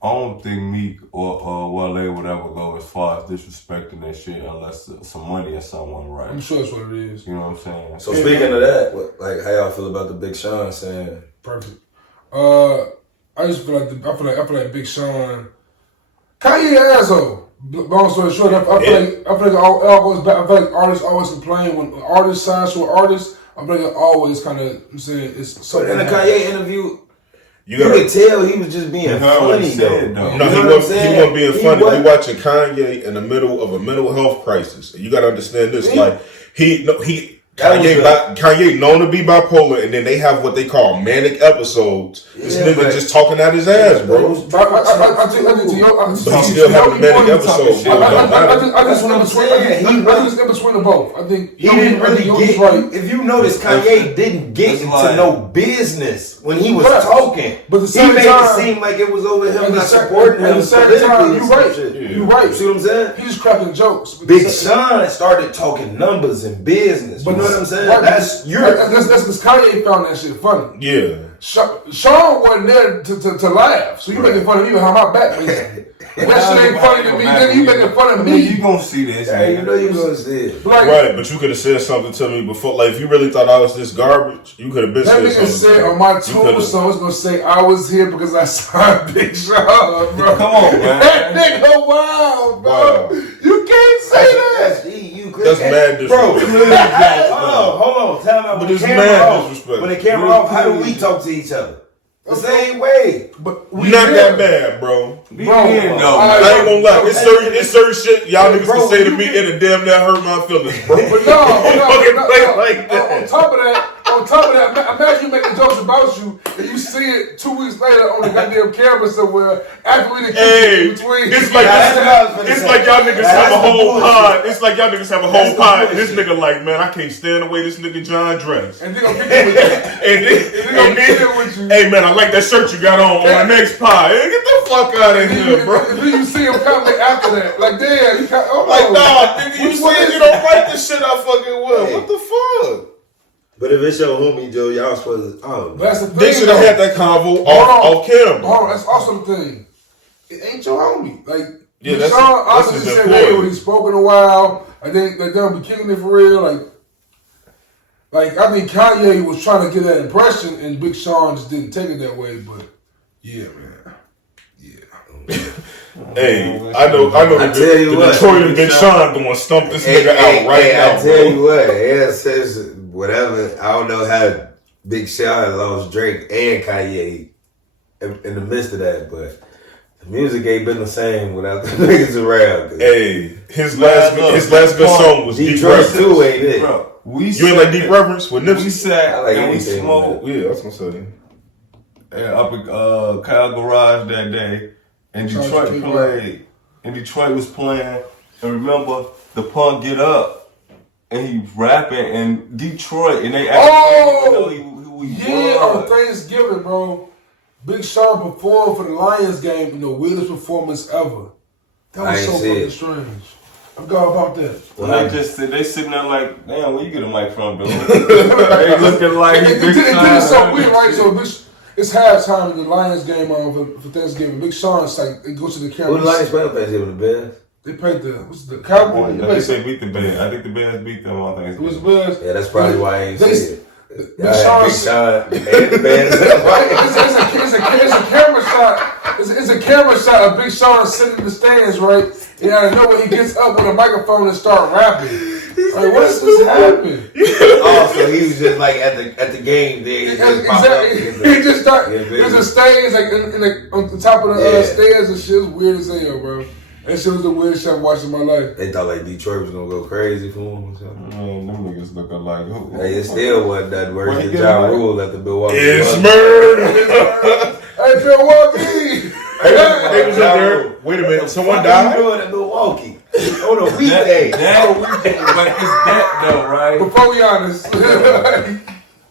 I don't think Meek or Wale would ever go as far as disrespecting that shit unless some money or someone, right? I'm sure that's what it is. You know what I'm saying? So speaking of that, how y'all feel about the Big Sean saying? Perfect. I just feel like Big Sean, Kanye asshole. Long story short, I feel like artists always complain when artists sign to an artist. I feel like it always kind of, I'm saying it's something. But in the Kanye interview. You could tell he was just being funny, though. No, he wasn't being funny. We watching Kanye in the middle of a mental health crisis. And you got to understand this. Like, Kanye known to be bipolar, and then they have what they call manic episodes. This nigga just talking out his ass, bro. But he's still having a manic episode. I just in swing of both. I think he didn't really get. Right. If you notice, Kanye didn't get into no business when he was talking. But the same he made time, it seem like it was over him not supporting him. At the same time, you're right. Yeah. You're right. See what I'm saying? He's cracking jokes. Big Sean started talking numbers and business. You know what I'm saying? Right. That's because Kanye found that shit funny. Yeah. Sean wasn't there to laugh, so you making fun of me behind my back, man. That shit ain't funny to me. Then you making fun of me. You gonna see this? Yeah, you know you gonna see it. Right, but you could have said something to me before. Like, if you really thought I was this garbage, you could have been saying something. That nigga said on my tombstone, it's gonna say I was here because I signed Big Sean, bro. Come on, man. That nigga wild, bro. Wow. You can't say that. That's mad disrespect. Bro, hold on. Tell me But it's mad disrespect. When the camera off, how do we talk to each other? The same way. But we not that bad, bro. I ain't gonna lie. It's certain shit y'all niggas can say to me and it damn near hurt my feelings, bro. But no, like that. On top of that, imagine you making jokes about you and you see it 2 weeks later on the goddamn camera somewhere after we done in between. It's like y'all niggas have a whole pod. It's like y'all niggas have a whole pod. And this nigga like, man, I can't stand the way this nigga John dressed. And they gonna kick it with you. Hey man, I like that shirt you got on the next pod. Hey, get the fuck out of here, bro. And then you see him coming after that. Like, damn, like, nah, nigga, you said you don't write the shit I fucking will. What the fuck? But if it's your homie, Joe, y'all supposed to. That's the thing. They should have had that convo off camera. Hold on, that's also the thing. It ain't your homie. Like, yeah, Sean obviously said, hey, when he's spoken a while, I think like they'll be kicking it for real. Like I think Kanye was trying to get that impression, and Big Sean just didn't take it that way. But yeah, man, yeah. Hey, I know. The Detroit and Big Sean going to stump this nigga out right now. I tell you what, yeah, says whatever. I don't know how Big Sean lost Drake and Kanye in the midst of that, but the music ain't been the same without the niggas around. Hey, his last good song was Deep Reverence. Too, ain't it? Bro, you ain't like Deep Reverence with Nipsey? We sat and we smoked. Yeah, I was gonna say. Up at Kyle Garage that day, and Detroit played. And Detroit was playing. And remember, the punk Get Up, and he rapping in Detroit, and they actually know who he was. On Thanksgiving, bro. Big Sean performed for the Lions game in the weirdest performance ever. That was so fucking strange. I forgot about that. Well, they sitting there like, damn, where you get a mic from, dude? They looking like Big Sean. It's so weird, right? So it's halftime in the Lions game for Thanksgiving. Big Sean's like, they go to the camera. Who the Lions play on Thanksgiving? The Bears? They played the Cowboys. I think they beat the Bears. I think the Bears beat them on Thanksgiving. It was the Bears. Yeah, that's probably why I ain't see it. Big Sean and the Bears. It's a camera shot. It's a camera shot of Big Sean sitting in the stands, right? And out of nowhere, he gets up with a microphone and start rapping. Like, what's this happening? Also, he was just like at the game there. He just started. There's a stage like on the top of the stairs and shit. It was weird as hell, bro. That shit was the weirdest shit I've watched in my life. They thought like Detroit was gonna go crazy for him or something. Man, them niggas looking like who? Hey, it still wasn't that worse than Ja Rule at the Milwaukee. It's murder. Hey, Milwaukee. They was in there. Wait a minute. Someone died? What are you doing in Milwaukee? On a weekday. But it's that though, right? Before we honest.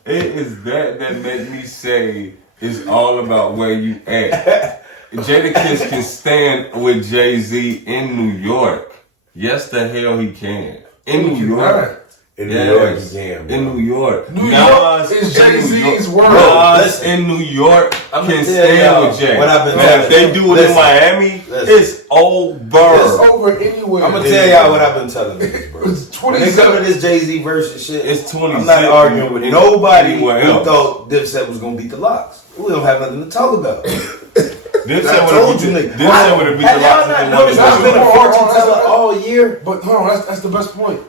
It is that made me say it's all about where you at. Jadakiss can stand with Jay-Z in New York. Yes, the hell he can. In New York. In New York, he can. In New York. New York is Jay-Z's world. Nas in New York can stand with Jay. Now, if they do it in Miami, it's over. It's over anyway. I'm gonna tell y'all what I've been telling niggas, bro. It's 27. When they come to this Jay-Z versus shit, it's 20. I'm not arguing with nobody who thought Dipset was gonna beat the Locks. We don't have nothing to talk about. Dipset would have beat the Locks. I've been a fortune teller all year. But hold on, that's the best point.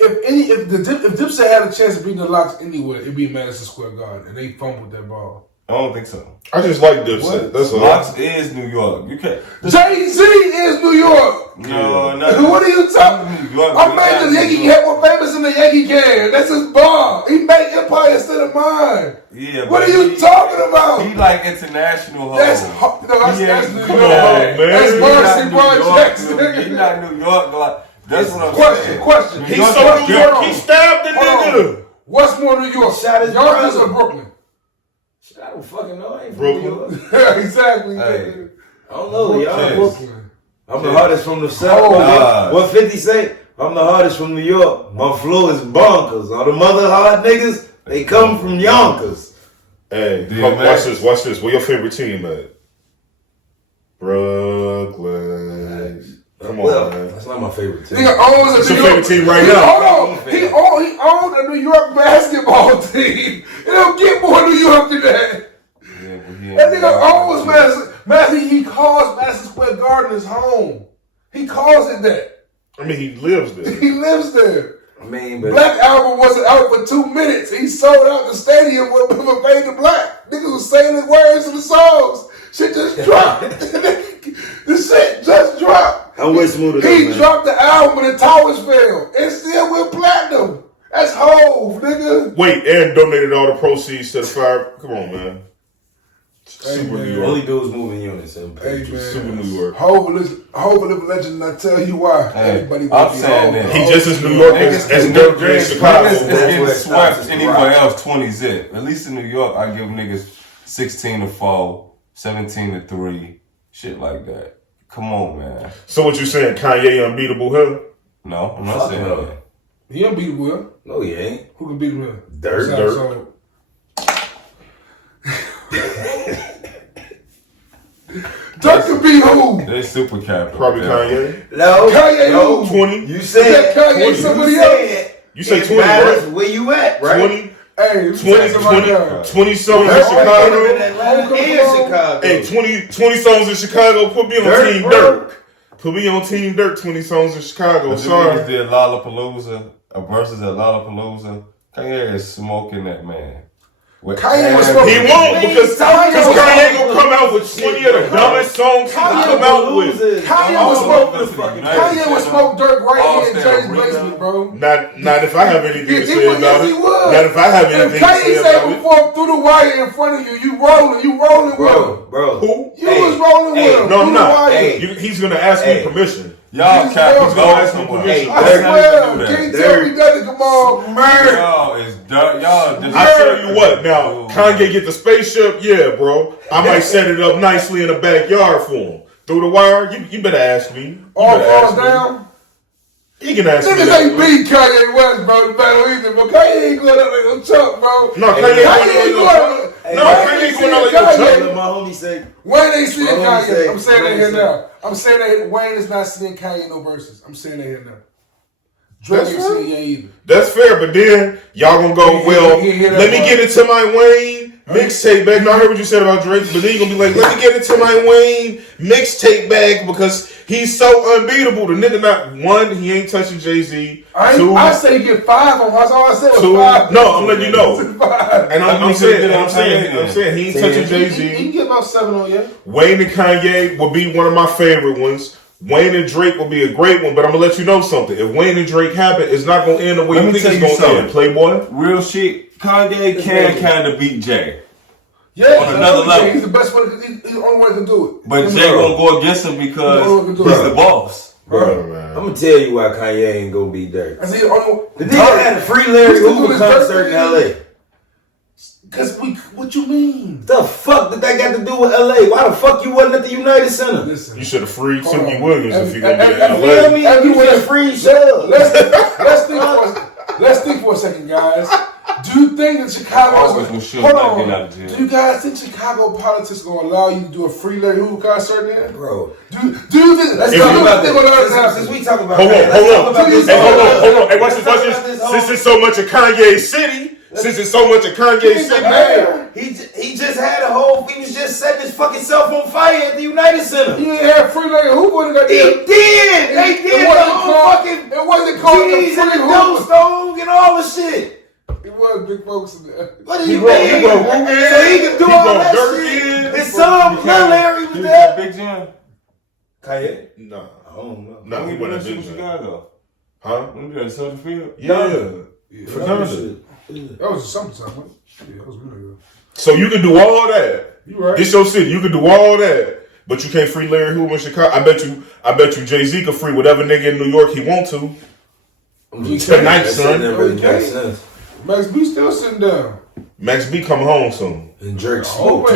If Dipset had a chance of beating the Locks anywhere, it'd be Madison Square Garden, and they fumbled that ball. I don't think so. I just like Dipset. That's all. Locks is New York. You can't. Jay-Z is New York. No, what are you talking about? I made the Yankee get more famous in the Yankee game. That's his bar. He made Empire instead of mine. Yeah. What are you talking about? He like international. That's New York. Man. That's Marcy Projects. He's not New York. That's what I'm saying. Question. He so New York. He stabbed the nigga. What's more New York? Yonkers or Brooklyn? Shit, I don't fucking know. I ain't from Brooklyn. New York. Yeah, exactly. Hey, I don't know. Y'all Brooklyn. I'm the hardest from the South. What 50 say? I'm the hardest from New York. My flow is bonkers. All the mother hard niggas, they come from Yonkers. Hey, watch this. Where your favorite team at? Brooklyn. Come on, man. That's not my favorite team. Nigga owns It's your favorite team right now. Hold on. He owned a New York basketball team. It don't get more New York than that. That nigga owns Madison. He calls Madison Square Garden his home. He calls it that. I mean, he lives there. He lives there. I mean, but Black Album wasn't out for 2 minutes. He sold out the stadium with Fade to Black. Niggas was saying the words of the songs. Shit just dropped. The shit just dropped. I'm with Smooda. He dropped the album when the towers fell. And still went platinum. That's Hove, nigga. Wait, and donated all the proceeds to the fire. Come on, man. Super New York. Only dudes moving units. Hey, man. Super New York. Hove living legend, and I tell you why. Hey, Everybody I'm saying that. He just as New York as Dirk in Chicago. Niggas is getting swept anywhere else 20 zip. At least in New York, I give niggas 16-4, 17-3, shit like that. Come on, man. So what you saying? Kanye unbeatable here? No, I'm not saying that. He unbeatable, huh? No, he ain't. Who can beat him here? Dirk. Dirk can beat who? They super capital. Probably Kanye. No. Kanye no. who? 20. You said Kanye 20. somebody else. You say It 20, matters right? where you at, right? 20. Hey, 20 songs in In Chicago. Atlanta and Chicago. Hey, 20 songs in Chicago. Put me on Team Dirk. Put me on Team Dirk. 20 songs in Chicago. If Sorry. niggas did Lollapalooza, versus at Lollapalooza, Kanye is smoking that man. Kanye was smoking. He won't because Kanye gonna come out with 20 of the dumbest songs he can come out with. Kanye would smoke Dirk right here in Jay's basement, bro. Not if I have anything to say about Yes, it. he would. Not if I have anything to Kanye say said about it. before through the wire in front of you, you rolling with him. Bro. Who? You was rolling with him. No, I'm through not. the wire. He's gonna ask me permission. Y'all cap, he's gonna ask me permission. I swear, can't tell me nothing, come on. Y'all is dirt. Y'all. I tell you what, now Kanye get the spaceship, yeah, bro. I might set it up nicely in the backyard for him. Through the wire, you better ask me. All falls down. He can ask me. Niggas ain't beat Kanye West, bro. The battle either, but Kanye ain't going out like no chump, bro. No, Kanye ain't going out like no chump. My homie say, Wayne ain't seeing Kanye. I'm saying that here now. I'm saying that Wayne is not seeing Kanye no verses. I'm saying that here now. Drake ain't seeing Ye either. That's fair, but then y'all gonna go, well, let me get it to my Wayne mixtape bag. No, I heard what you said about Drake, but then you gonna be like, let me get it to my Wayne mixtape bag because he's so unbeatable. The nigga not one, he ain't touching Jay-Z. Two, I say he get 5 on. That's all I said was two, 5. no, I'm letting you know. And I'm saying he ain't touching He Jay-Z. can get about 7 on, yeah. Wayne and Kanye will be one of my favorite ones. Wayne and Drake will be a great one, but I'm gonna let you know something. If Wayne and Drake happen, it's not gonna end the way you think it's gonna end. Playboy, real shit. Kanye can kind of beat Jay. Yeah, on another level. He's the best one. He's the only one that can do it. But Jay gonna go against him because he's the boss. Bro, I'm gonna tell you why Kanye ain't gonna beat Dirk. I see the only one. The nigga had a free Larry Hoover concert in LA. Cause what you mean? The fuck did that got to do with LA? Why the fuck you wasn't at the United Center? Listen, you should have freed Tookie Williams if you gonna be in LA. Me? You would have free show. Let's think for a second, guys. Do you think that Chicago? Hold on. Do you guys think Chicago politics gonna allow you to do a free Larry Hoover concert there, bro? Do you think? Let's talk about that. Since we talk about hold on. Hey, watch this. Since it's so much of Kanye City. Since it's so much of Kanye City, man, he just had a whole. He was just setting his fucking self on fire at the United Center. He ain't had free Larry Hoover. They did. They did the whole fucking. It wasn't called the G's and the Dope Stone and all the shit. It was big folks in there. What do you mean? So he can do all that shit. His son, Lil Larry, was there. Big Jim. Kanye? No. I don't know. No, he wasn't Big Jim. Chicago. Huh? When we at Soldier Field? Yeah. For none. That was summertime, man. Yeah, that was really good. So you can do all that. You right. This your city. You can do all that. But you can't free Larry Hoover in Chicago. I bet you Jay-Z could free whatever nigga in New York he want to. Tonight, son. Max B still sitting down. Max B coming home soon. And Drake Smoke.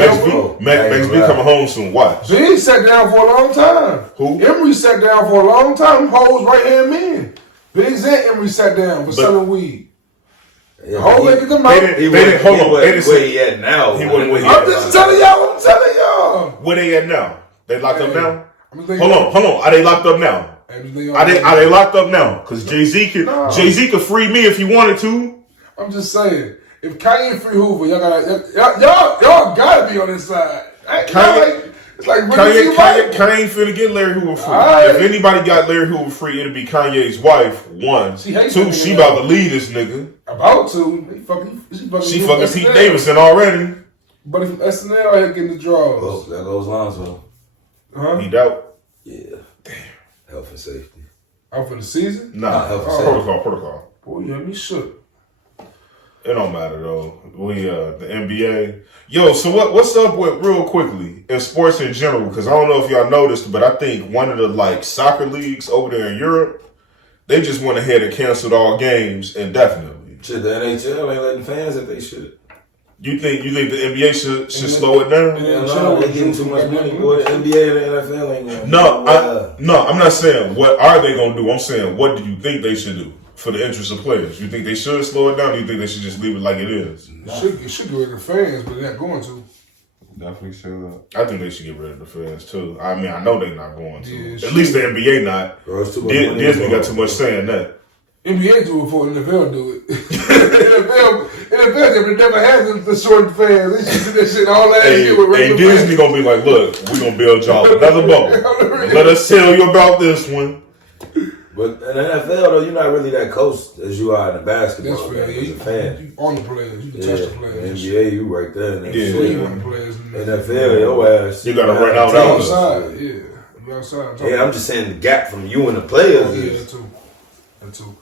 Max B coming home soon. Watch. Big sat down for a long time. Who? Emery sat down for a long time. Hoes right hand man. Biggs and Emery sat down for selling weed. Yeah, Whole nigga come out. They didn't hold on. They didn't where he at now. I'm just telling y'all. I'm telling y'all. Where they at now? They locked up now? Hold on. Are they locked up now? Are they locked up now? Because Jay-Z could free me if he wanted to. I'm just saying. If Kanye free Hoover, y'all gotta be on this side. Kanye ain't finna get Larry Hoover free. Right. If anybody got Larry Hoover free, it'll be Kanye's wife. 1, 2, she about to lead this nigga. About to. She fucking Pete Davidson already. But if SNL out here getting the draws. Oh, that goes Lonzo. He doubt. Yeah. Damn. Health and safety. Out for the season? Nah. Health and safety. Protocol. Boy, you had me shook. It don't matter though. The NBA. Yo, so what's up with real quickly in sports in general? Because I don't know if y'all noticed, but I think one of the soccer leagues over there in Europe, they just went ahead and canceled all games indefinitely. Shit, the NHL ain't letting fans if they should. You think the NBA should slow it down? No, they getting too much money. Boy, the NBA and the NFL ain't going. No, I'm not saying what are they gonna do. I'm saying what do you think they should do for the interest of players? You think they should slow it down? Or you think they should just leave it like it is? It should go to the fans, but they're not going to. Definitely should. I think they should get rid of the fans too. I mean, I know they're not going to. Yeah, at least the NBA not. Bro, Disney got too much saying that. NBA do it before NFL do it. NFL never had the short fans. They should do that shit all that shit with regular fans. Disney gonna be like, look, we gonna build y'all another bubble. Let us tell you about this one. But in the NFL though, you're not really that close as you are in the basketball. That's fair. As a fan. You on the players. You can touch the players. NBA, you right there. You on the players. NFL, your ass. You gotta run out outside. Yeah. You outside. Yeah, I'm just saying the gap from you and the players. Yeah, that too.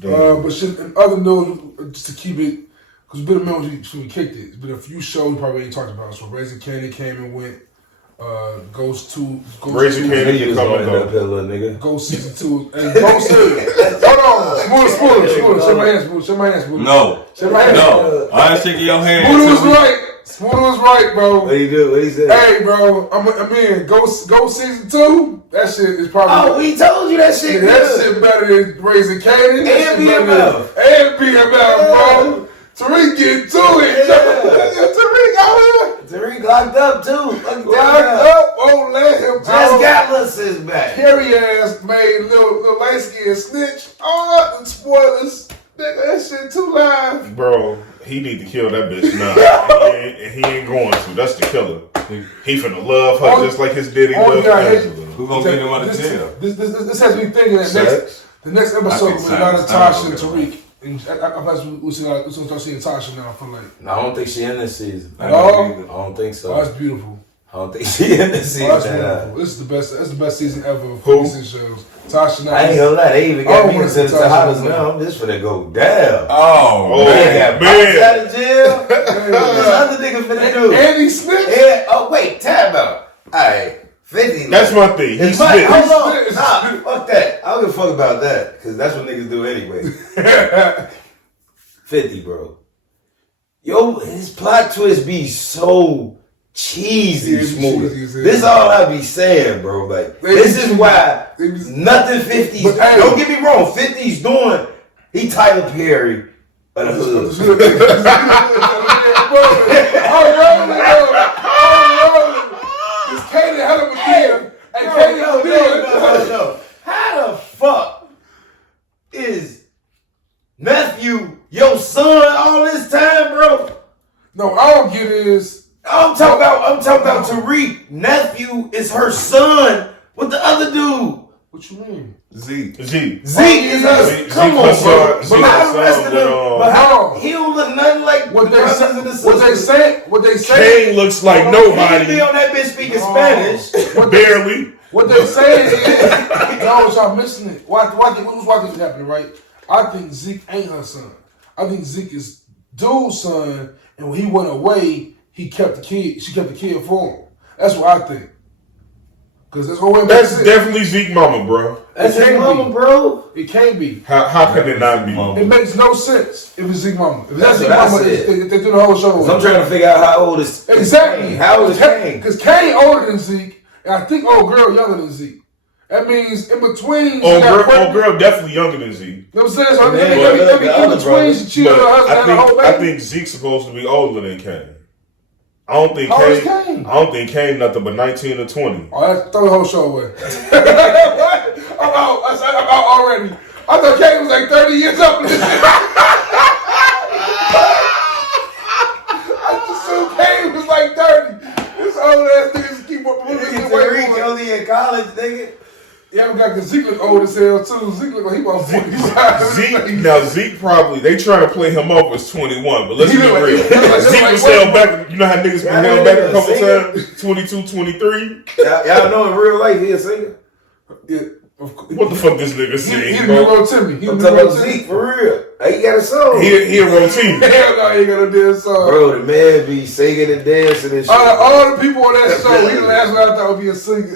But shit, in other news, just to keep it, because it's been a minute since we kicked it. It's been a few shows we probably ain't talked about. So Raising Candy came and went. Ghost Raising Candy, you come and go. Ghost season 2. And Ghost 2. Hold on. Smooda. Shake my hand, Smooda. No. I ain't shaking your hand. Smooda was right, bro. What he do? What he said? Hey, bro. I'm in. Ghost season 2. That shit is probably. Oh, we told you that shit. That shit better than Raising Candy. And BMF. bro. Tariq get to it. Tariq out here. Tariq locked up too. Locked up. Won't let him. Just got Lissa's back. Carrie ass made little light skin snitch. Oh, the spoilers. That shit too live. Bro, he need to kill that bitch now. and he ain't going to. That's the killer. He finna love her just like his daddy loved Angela. Who gonna get him out of jail? This has me thinking that the next episode was about Tasha and Tariq. And I we'll start seeing Tasha now. I feel like. No, I don't think she in this season. At all? I don't think so. Oh, that's beautiful. I don't think she in this season. Oh, that's beautiful. This is the best. That's the best season ever for recent shows. Tasha now. I ain't gonna lie, they even got me to send it to Hottest now. I'm just finna go down. Oh man, out of jail. This other nigga finna do. And he snitched. Yeah. Oh wait, time out. All right. 50. That's my thing. He snitched. Hold on. Nah, fuck that. I don't give a fuck about that. Because that's what niggas do anyway. 50, bro. Yo, his plot twist be so cheesy, Smooda. This is all I be saying, bro. Like, this is why nothing 50's. Don't get me wrong. 50's doing. He Tyler Perry of the hood. Katie, hell of a deal. Hey, Katie, no. How the fuck is nephew your son all this time, bro? No, I don't get is I'm talking about Tariq. Nephew is her son with the other dude. What you mean? Zeke is her. Come on, bro. But how the rest of them? But how he don't look nothing like what they say. What they say. Kane looks like nobody. He be on that bitch speaking Spanish. Barely. What they say is, y'all missing it. Why this happening, right? I think Zeke ain't her son. I think Zeke is dude's son, and when he went away, he kept the kid. She kept the kid for him. That's what I think. Because that's what That's definitely Zeke mama, bro. That's Zeke mama, bro. It can't be. How can it not be? It makes no sense if it's Zeke mama. If that's Zeke mama, if they do the whole show. I'm trying to figure out how old is exactly. How old is Kane? Because Kane older than Zeke, and I think old girl younger than Zeke. That means in between. Old girl definitely younger than Zeke. You know what I'm saying? So in between, she cheated on her husband and her whole baby. I think Zeke's supposed to be older than Kane. I don't think Kane nothing but 19 or 20. Oh, throw the whole show away. I'm out. I'm out already. I thought Kane was like 30 years up. I just assumed Kane was like 30. This old ass niggas keep up moving. Tariq only in college, nigga. Yeah, we got the Zeke look old as hell too. Zeke look like he about 45. Zeke probably they trying to play him up as 21, but let's be real. Zeke was held back. You know how niggas been held back a couple times? 22, 23. Y'all know in real life he a singer. Yeah. What the fuck this nigga sing? He wrote Timmy. I'm talking about Zeke for real. He got a song. He a rotini. Hell no, he ain't got a damn song. Bro, the man be singing and dancing and shit. All the people on that show, he the last one I thought would be a singer.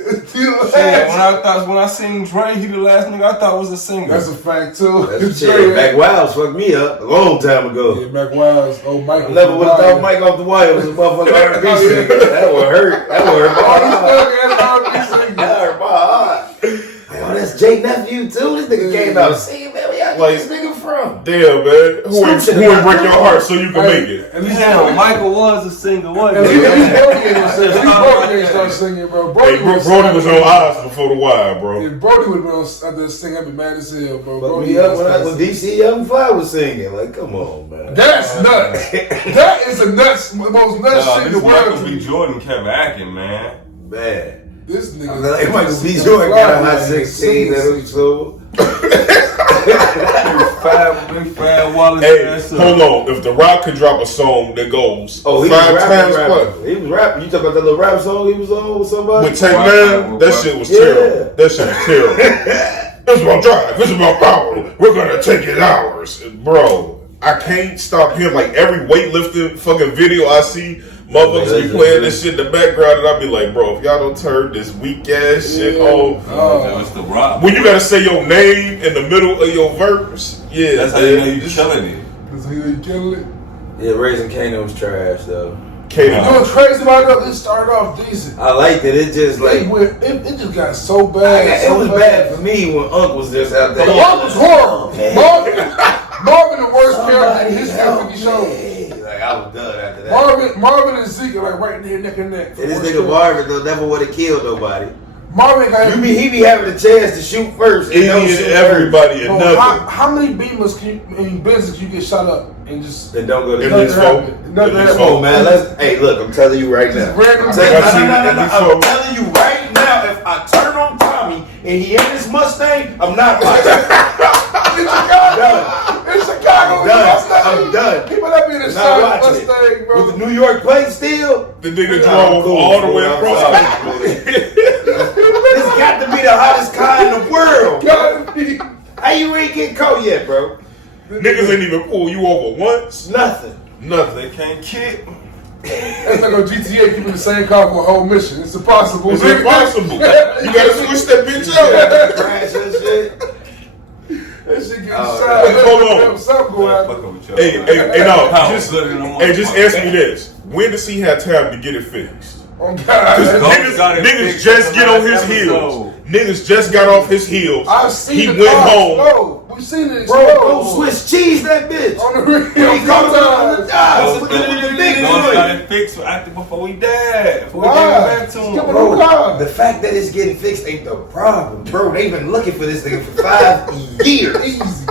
When I seen Dre, he the last nigga I thought was a singer. That's a fact too. That's shit. Mac Wiles fucked me up a long time ago. Yeah, Mac Wiles. Oh, Michael. I never would have thought Mike off the wire was a motherfucking R&B singer. That would hurt. That would hurt my heart. That hurt my heart. Oh, that's Jay Nephew too. This nigga came out singing, man. Where y'all get this nigga from? Damn, man. Who would break your heart so you can make it? Damn, Michael was a singer, wasn't he? Brody ain't start singing, bro. Brody was on Eyes before the Wire, bro. If Brody would have been out there singing, I'd be mad as hell, bro. But when DC Young Fly was singing, like, come on, man. That's nuts. That is the most nuts shit in the world. Michael B. Jordan kept acting, man. Man. This nigga. Like Michael B. Jordan got a hot 16 episode. Big fat Wallace. Hey, hold on. If The Rock could drop a song that goes 5 times plus. He was rapping. You talking about that little rap song he was on with somebody? With Tank Man? That shit was terrible. That shit was terrible. This is about drive. This is about power. We're going to take it ours. Bro, I can't stop hearing like every weightlifting fucking video I see. Motherfuckers be playing this shit in the background, and I be like, bro, if y'all don't turn this weak ass shit on, it's The Rock. when you gotta say your name in the middle of your verse, that's how you know you killing it. That's how you killing it. Yeah, Raising Kanan was trash though. You know what's crazy about it? It started off decent. I liked it. It just like it just got so bad. It was bad for me when Unc was just out there. Unc was horrible. Marvin the worst character in history of 50 shows. Like I was done after that. Marvin and Zeke are like right there, neck and neck. And this nigga Marvin though never would have killed nobody. Marvin got he be having a chance to shoot first. And everybody and nothing. How many beamers in business you get shot up and just don't go to nothing happen? Oh man, hey look, I'm telling you right now. I'm telling you right now, if I turn on Tommy and he in his Mustang, I'm not watching. In Chicago, I'm done. People that be in the shot Mustang, bro. With the New York plate still. The nigga drove all the way across the This got to be the hottest car in the world. Gotta be. How you ain't getting caught yet, bro? Niggas ain't even pull you over once. Nothing. They can't kick. That's like on GTA keeping the same car for a whole mission. It's impossible. It's impossible. You gotta switch that bitch up. Crash that shit. That shit getting shot. Hold on. Something going on. Hey, just answer me this. When does he have time to get it fixed? Oh God. Niggas just get on his heels. Niggas just got off his heels. I've seen he the went car home. explode. We've seen it Bro, explode. go Swiss cheese that bitch. On the real. He caught him on the dive. Put it in the big got joint. it fixed before he died. Before we Why? gave it back to him. Bro, the fact that it's getting fixed ain't the problem. Bro, they've been looking for this nigga for 5 years. Easy.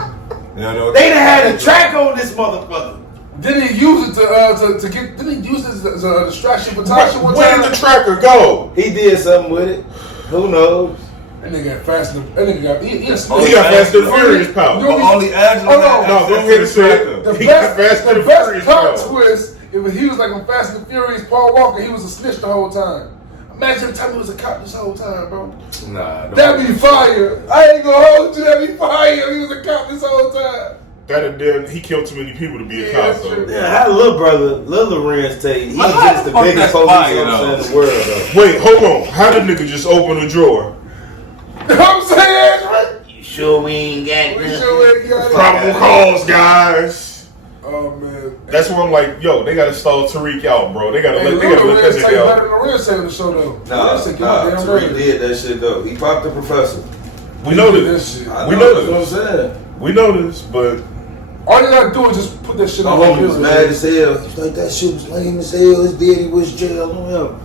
They done had a track on this motherfucker. Didn't he use it to get? Didn't he use it as a distraction for Tasha one Where time? did the tracker go? He did something with it. Who knows? That nigga got fast. That nigga got he He got Fast and Furious power. Only Angela. No, go ahead and say it. The He got Fast best and Furious plot power. twist. If he was like on Fast and Furious, Paul Walker, he was a snitch the whole time. Imagine telling me he was a cop this whole time, bro. Nah, That'd be fire. I ain't gonna hold you. That'd be fire. He was a cop this whole time. That and then he killed too many people to be a cop, though. Yeah, I had a little brother, Lil Lorenz Tate. He's just the biggest police officer in the world, though. Wait, hold on. How did nigga just open a drawer? I'm saying, right? You sure we ain't got We sure ain't got it. Probable cause, guys. Oh man, that's where I'm like, yo, they gotta stall Tariq out, bro. They gotta let that nigga out. Better than Lorenz on the show, though. Nah, Tariq did that shit though. He popped the professor. We know this. We know this. That's what I'm saying. We know this, but all you gotta do is just put that shit on. My homie was mad as hell. He's like, that shit was lame as hell. His daddy was jail on him.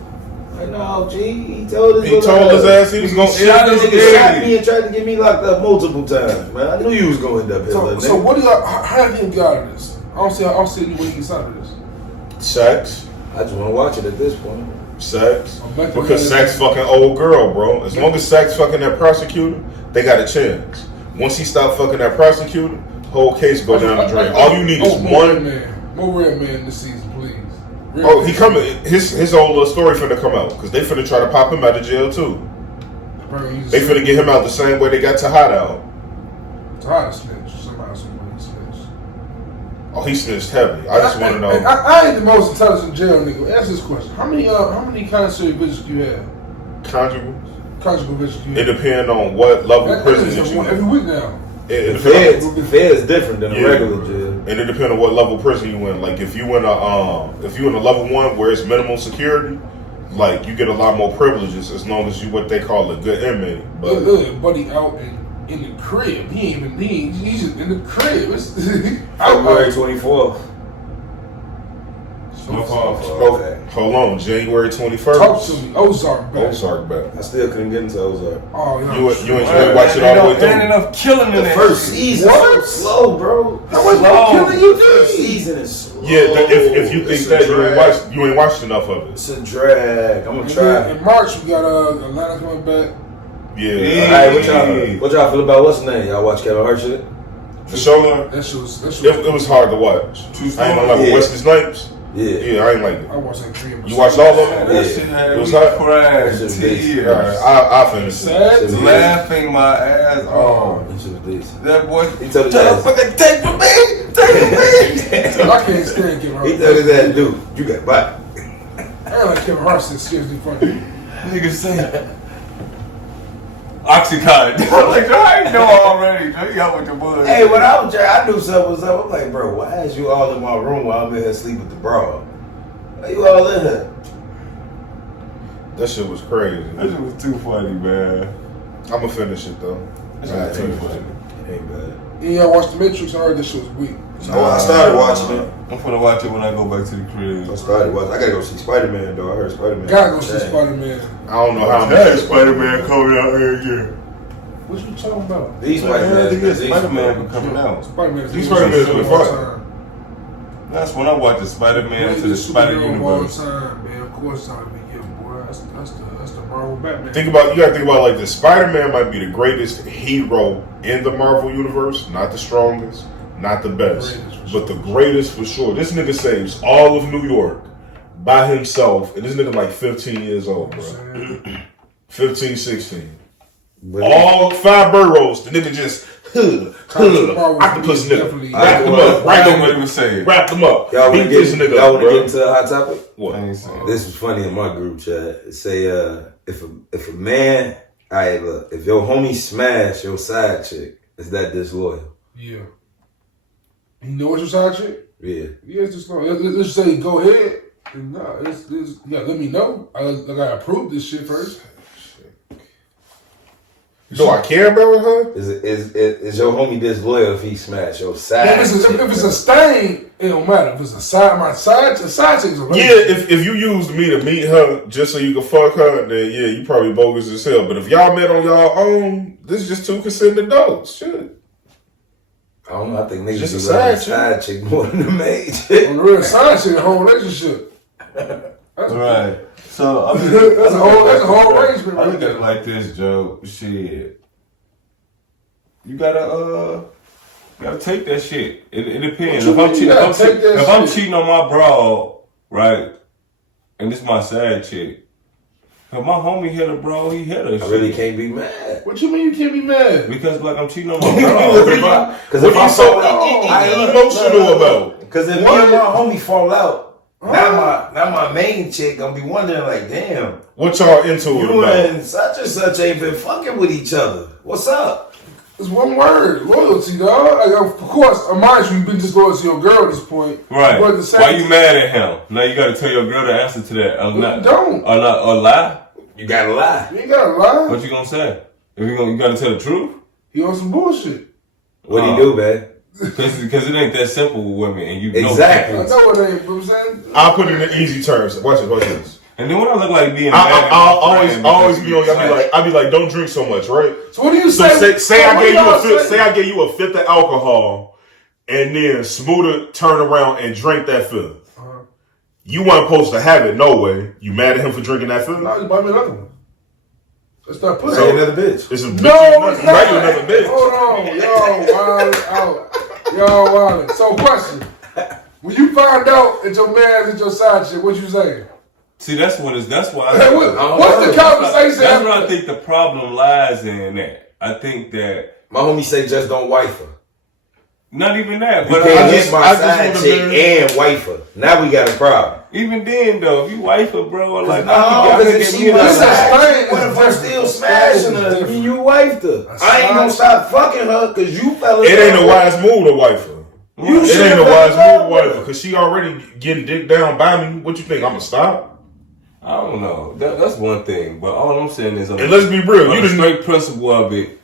Like, no, G, he told his ass he was gonna end up. He shot me and tried to get me locked up multiple times, man. I knew you was gonna end up here. So what do y'all? How do you get out of this? I don't see any way he gets out of this. Sex. I just want to watch it at this point. Sex. Because Sack's fucking old girl, bro. As long as Sack's fucking that prosecutor, they got a chance. Once he stop fucking that prosecutor, whole case go down the drain. All you need is one man. More Red Man this season, please. He coming. His old little story finna come out because they finna try to pop him out of jail too. They finna get him out the same way they got Tahada out. Tahada snitched. Somebody snitched. Oh, he snitched heavy. I just want to know. I ain't the most intelligent jail nigga. Ask this question: How many conjugal visits do you have? Conjugal visits. It depends on what level of prison that you every week now. The Fed is different than a regular jail. And it depends on what level of prison you in. Like if you in a level 1 where it's minimal security, like you get a lot more privileges as long as you what they call a good inmate. But look, buddy out in the crib. He's just in the crib. February 24th. Snowfall. Hold on, January 21st. Talk to me. Ozark back. I still couldn't get into Ozark. Oh, yeah. You ain't watch it all the way through. There ain't enough killing in the first season. What? So slow, bro. How much more killing you do? Season is slow. Yeah, if you think that you ain't watched enough of it. It's a drag. I'm gonna try. In March we got Atlanta coming back. Yeah. Alright, what y'all feel about what's the name? Y'all watch Kevin Hart shit? For sure. That shit was it was hard to watch. I ain't gonna lie, with Wesley Snipes. Yeah, I ain't like it. I watched like 3 episodes. You watched all of them? That shit had it was me hard. crying tears. I finished it. Laughing my ass off. That boy, he told his ass, take from me, take from me. I can't stand Kevin Hart. He told his ass, dude, you got bite. I ain't like Kevin Hart said seriously funny. Nigga say Oxycontin. I'm like, I ain't know already. You got with the bullshit. Hey, when I was there, I knew something was up. I'm like, bro, why is you all in my room while I'm in here sleeping with the bra? Why you all in here? That shit was crazy. That shit was too funny, man. I'ma finish it though. That shit was too funny. Ain't bad. Yeah, y'all watched The Matrix. I heard this shit was weak. Oh, I started watching it. I'm gonna watch it when I go back to the crib. I started watching. I gotta go see Spider-Man though. I heard Spider-Man. Gotta go see Spider-Man. I don't know how that Spider-Man coming out here again. What you talking about? These Spider-Man coming out. These Spider-Man is fun. That's when I watch the Spider-Man to the Spider Universe. Man, of course, it's gonna be good, boy. That's the Marvel Batman. You gotta think about like this. Spider-Man might be the greatest hero in the Marvel universe, not the strongest, not the best, but the greatest for sure. This nigga saves all of New York by himself, and this nigga like 15 years old, bro. 15, 16. All 5 boroughs, the nigga just octopus nigga. Wrap them up. Wrap them up. Y'all wanna get into a hot topic? What? This was funny in my group chat. It say if a man, alright, look, if your homie smash your side chick, is that disloyal? Yeah. You know what's your side chick? Yeah. Yeah, it's disloyal. Let's say go ahead. No, it's yeah, let me know. I gotta approve this shit first. Do I care about her? Is your homie disloyal if he smash your side? Yeah, if it's a stain, it don't matter. If it's a side chick is a if you used me to meet her just so you can fuck her, then yeah, you probably bogus as hell. But if y'all met on y'all own, this is just 2 consenting adults. Shit. I don't know. I think niggas just just love the side chick more than the main chick. On the real side chick, the whole relationship. That's right. So that's a whole arrangement. I look at it like this, Joe. Shit, you gotta take that shit. It depends. If I'm cheating on my bro, right, and this is my side chick, But my homie hit her, bro. He hit her. I really can't be mad. What you mean you can't be mad? Because like I'm cheating on my girl. Because if I'm so emotional about. Because if me and my homie fall out, now my main chick gonna be wondering like, damn, what y'all into you and such and such ain't been fucking with each other. What's up? It's one word, loyalty, dog. Like, of course, mind you, you've been disloyal to your girl at this point. Right. But why you mad at him? Now you gotta tell your girl the answer to that. You don't. Or lie. You gotta lie. You ain't gotta lie. What you gonna say? If you gotta tell the truth? He on some bullshit. What'd he do, man? Because it ain't that simple with women, and you exactly. I know it ain't, but I'm saying. I'll put it in easy terms. Watch this. And then when I look like being I'll always be on. I'll be like, don't drink so much, right? So what do you say? So say I gave you a fifth of alcohol, and then Smooda turned around and drank that fifth. You weren't supposed to have it, no way. You mad at him for drinking that fifth? No, you buy me another one. Let's not put it. Another bitch. It's a bitch. No, it's not. Another bitch. Hold on, yo, wild. So question: when you find out that your man's at your side chick, what you say? See, that's why. What's the conversation? That's where I think the problem lies in that. I think that my homie say just don't wife her. Not even that, but I hit my side chick and wife her. Now we got a problem. Even then, though, if you wife her, bro, like because if she was side, what if I'm still smashing her and you wifed her? I ain't gonna stop fucking her because you fellas. It ain't a wise move to wife her. It ain't a wise move to wife her because she already getting dick down by me. What you think? I'ma stop? I don't know. That's one thing, but all I'm saying is, and let's be real. You the straight principle of it.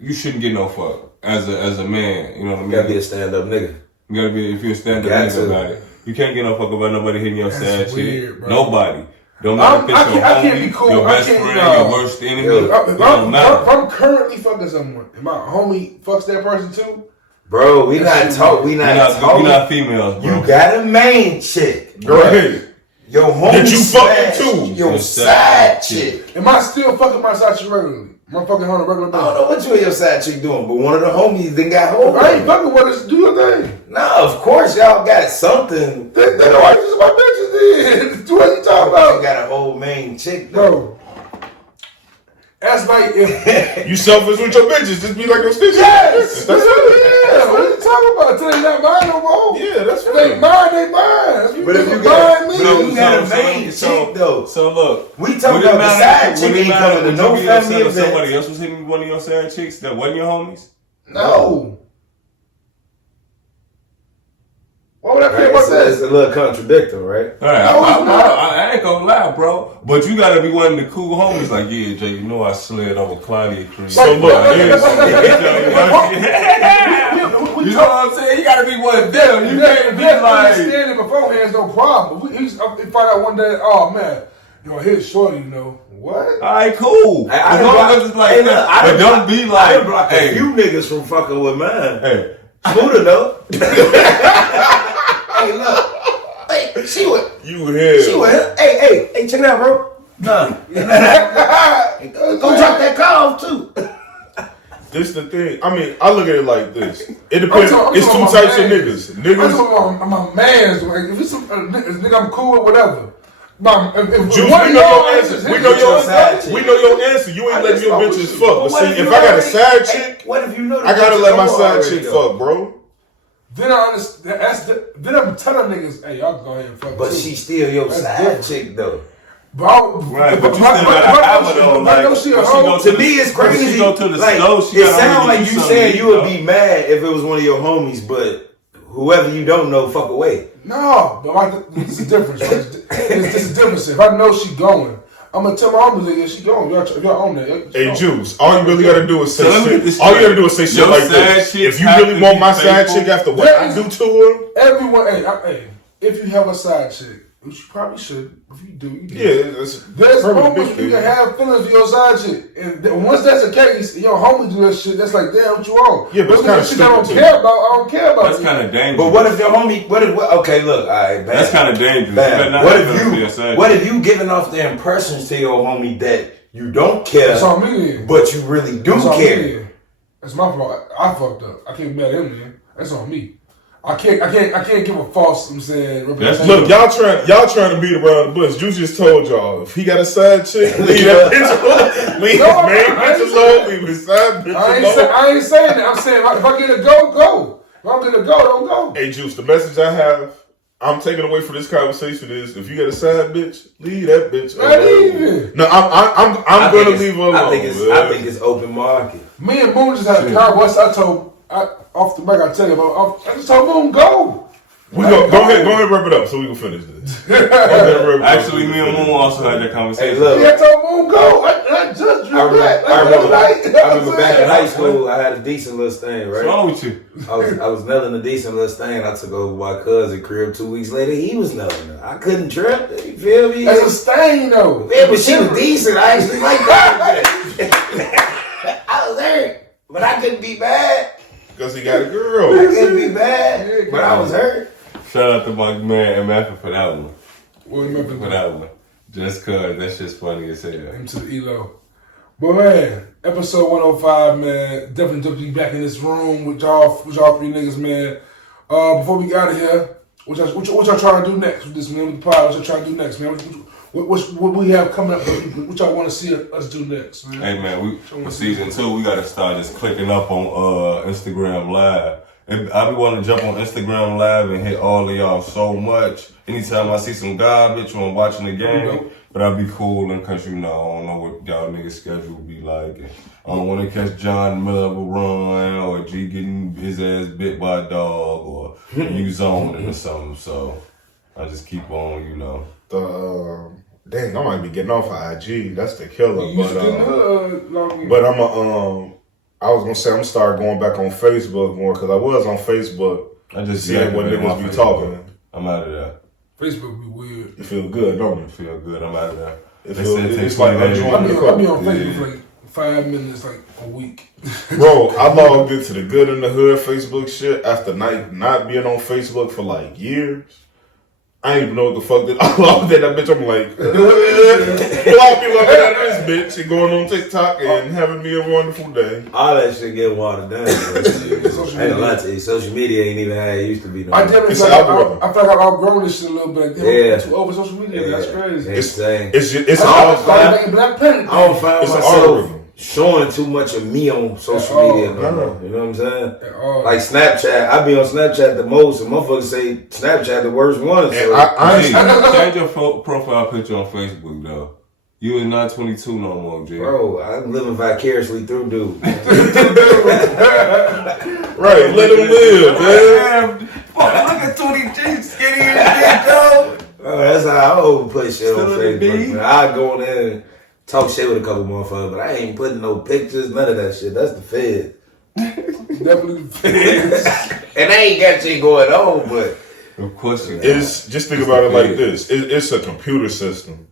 You shouldn't get no fuck as a man. You know what I mean? You gotta be a stand up nigga. You gotta be if you're a stand up nigga about it. You can't get no fuck about nobody hitting your side chick. Nobody. Don't matter if it's your homie, cool. your best friend, your worst enemy. If I'm currently fucking someone, and my homie fucks that person too. Bro, we not talking. We not females, bro. You got a main chick. Go ahead. Your homie that you fucking too. Your side chick. Am I still fucking my side chick regularly? Am I fucking on a regular basis? I don't know what you and your side chick doing, but one of the homies then got hold of I ain't fucking with us. Do your thing. Nah, of course y'all got something. Then why you my bitches then? Do what you talking about? You got a whole main chick, though. That's like if you selfish with your bitches, just be like your stitches. Yes, that's yeah. What are you talking about? Till they not mine no more. Yeah, that's right. They mine. But if you got a main chick though. So look, we talking about the side chick ain't coming to no family event. Somebody else was hitting one of your side chicks that wasn't your homies? No. What would I feel about that? It's a little contradictory, right? All right, I ain't gonna lie, bro. But you gotta be one of the cool homies. Like, yeah, Jay, you know I slid over Claudia Creek. So look, you know what I'm saying? You gotta be one of them. You can't be like standing beforehand, no problem. We find out one day, oh man, yo, here's shorty, you know. What? All right, cool. As long as it's like that. But don't be like, I blocked a few niggas from fucking with mine. Hey. Smooda though. Hey, look. Hey, she would. You here? She would. Hey, check it out, bro. Nah. Go drop that car off too. This the thing. I mean, I look at it like this. It depends. It's two types of niggas. I'm talking about my man's. Like, if it's a nigga I'm cool with, whatever. If we know your answer. We know your answer. You ain't letting your bitches fuck. But see, if I got a side chick, what if you know? I gotta let my side chick fuck, bro. Then I understand. Then I'm telling niggas, hey, y'all go ahead and fuck. But she still your side chick though. Bro, right, but you still gotta have her though. Like, to me, it's crazy. She go to the like, stove, it sounds like you saying you would be mad if it was one of your homies, but whoever you don't know, fuck away. No, but this is different. This is different. If I know she going, I'm gonna tell my homies that she going. Y'all own that. Hey, Juice, all you really gotta do is say shit. All you gotta do is say shit like this. If you really want my side chick after what I do to her, everyone. Hey, if you have a side chick, which you probably should. If you do, you do. Yeah, there's moments you can have feelings for your side chick, and once that's the case, your homie do that shit. That's like, damn, what you on? Yeah, but it's kind of shit I don't care about. I don't care about. That's kind of dangerous. But what if your homie? Okay, look, all right, that's kind of dangerous. What if you giving off the impressions to your homie that you don't care? That's on me then. But you really do care. That's my fault. I fucked up. I can't be mad at him then. That's on me. I can't give a false. I'm saying. Look, y'all trying to beat around the bush. You just told y'all if he got a side chick, leave that bitch alone. Leave his main bitch alone. Leave his side bitch alone. I ain't saying that. I'm saying if I get a go, go. If I'm gonna go, don't go. Hey, Juice. The message I have, I'm taking away from this conversation is if you got a side bitch, leave that bitch alone. Not even. No, I'm gonna leave her alone. I think it's open market. Me and Moon just had a conversation. Off the mic, I tell you, I just told Moon go. Go ahead, wrap it up so we can finish this. Actually, me and Moon also had that conversation. Hey, look, I told Moon go. I just drew back. I remember back in high school, I had a decent little stain, right? What's wrong with you? I was nailing a decent little stain. I took over my cousin's crib 2 weeks later. He was nailing it. I couldn't trip. You feel me? That's a stain, though. Yeah, but she was decent. I actually liked that. I was hurt, but I couldn't be bad. Because he got a girl. I couldn't be bad, but I was hurt. Shout out to my man MF for that one. What you For that one. Just cause that shit's funny as hell. Him to the ELO. But man, episode 105, man. Definitely back in this room with y'all three niggas, man. Before we get out of here, what y'all trying to do next with this, man? With the pod, what y'all trying to do next, man? What we have coming up? What y'all want to see us do next, man? Hey man, for season 2, we gotta start just clicking up on Instagram Live. And I be wanting to jump on Instagram Live and hit all of y'all so much. Anytime I see some garbage when I'm watching the game, but I be cooling because I don't know what y'all niggas schedule be like. And I don't want to catch John Miller run or G getting his ass bit by a dog or you zoning or something. So I just keep on, Dang, I might be getting off of IG. That's the killer. But I was gonna say I'm gonna start going back on Facebook more because I was on Facebook. I just seeing what niggas be talking. I'm out of there. Facebook be weird. You feel good, don't you? Feel good. I'm out of there. It's like I be on Facebook for like 5 minutes, like a week. Bro, I logged into the Good in the Hood Facebook shit after not being on Facebook for like years. I ain't even know what the fuck that I logged in that bitch. I'm like, I'll be looking at this bitch and going on TikTok and having me a wonderful day. All that shit get watered down. I ain't gonna lie to you. Social media ain't even how it used to be. I definitely feel like I've outgrown this shit a little bit. Yeah. Too over social media. That's crazy. It's I don't find myself showing too much of me on social media no more. You know what I'm saying? Like Snapchat, I be on Snapchat the most, and motherfuckers say Snapchat the worst one. So. Change your profile picture on Facebook though. You is not 22 no more, Jay. Bro, I'm living vicariously through dude. Right, let him live, man. Look at 20G skinny as dog. That's how I overplay shit on Facebook. I go on there and talk shit with a couple motherfuckers, but I ain't putting no pictures, none of that shit. That's the Fed. Definitely the Fed. And I ain't got shit going on, but of course you it's just think about it like this. It's a computer system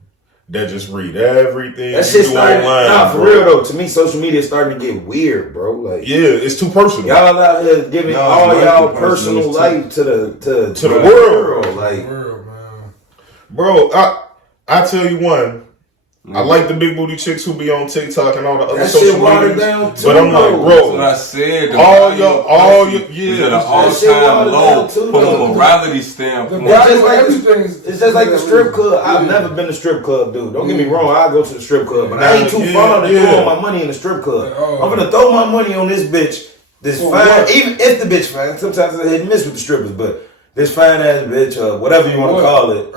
that just read everything that shit starting online. Nah, for bro. real though, to me social media is starting to get weird, bro. Like it's too personal. Y'all out here giving all y'all personal life to the world. Like man. Bro, I tell you one. I like the big booty chicks who be on TikTok and all the other social media. But I'm like, bro, that's what I said. All your the all-time low from a morality standpoint. It's just like the strip club. I've never been to strip club, dude. Don't get me wrong. I go to the strip club, but I ain't too fond of throwing my money in the strip club. I'm gonna throw my money on this bitch. This fine, even if the bitch fine. Sometimes I hit and miss with the strippers, but. This fine ass bitch, or whatever you want to call it,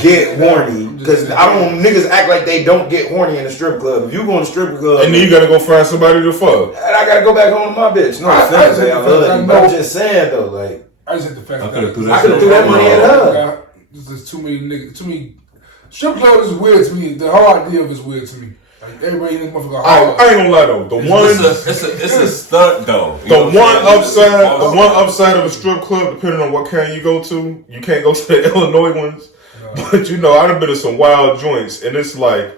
get horny. Because I don't niggas act like they don't get horny in the strip club. If you go in the strip club, and then you gotta go find somebody to fuck, and I gotta go back home to my bitch. No offense, I love you, but I'm just saying though, like I just hit the fact I could have threw that money at her. There's too many niggas. Too many strip club is weird to me. The whole idea of it is weird to me. Like everybody in this motherfucker. I ain't gonna lie though. It's a stunt though. The one upside of a strip club, depending on what kind you go to, you can't go to the Illinois ones. No. But I done been to some wild joints, and it's like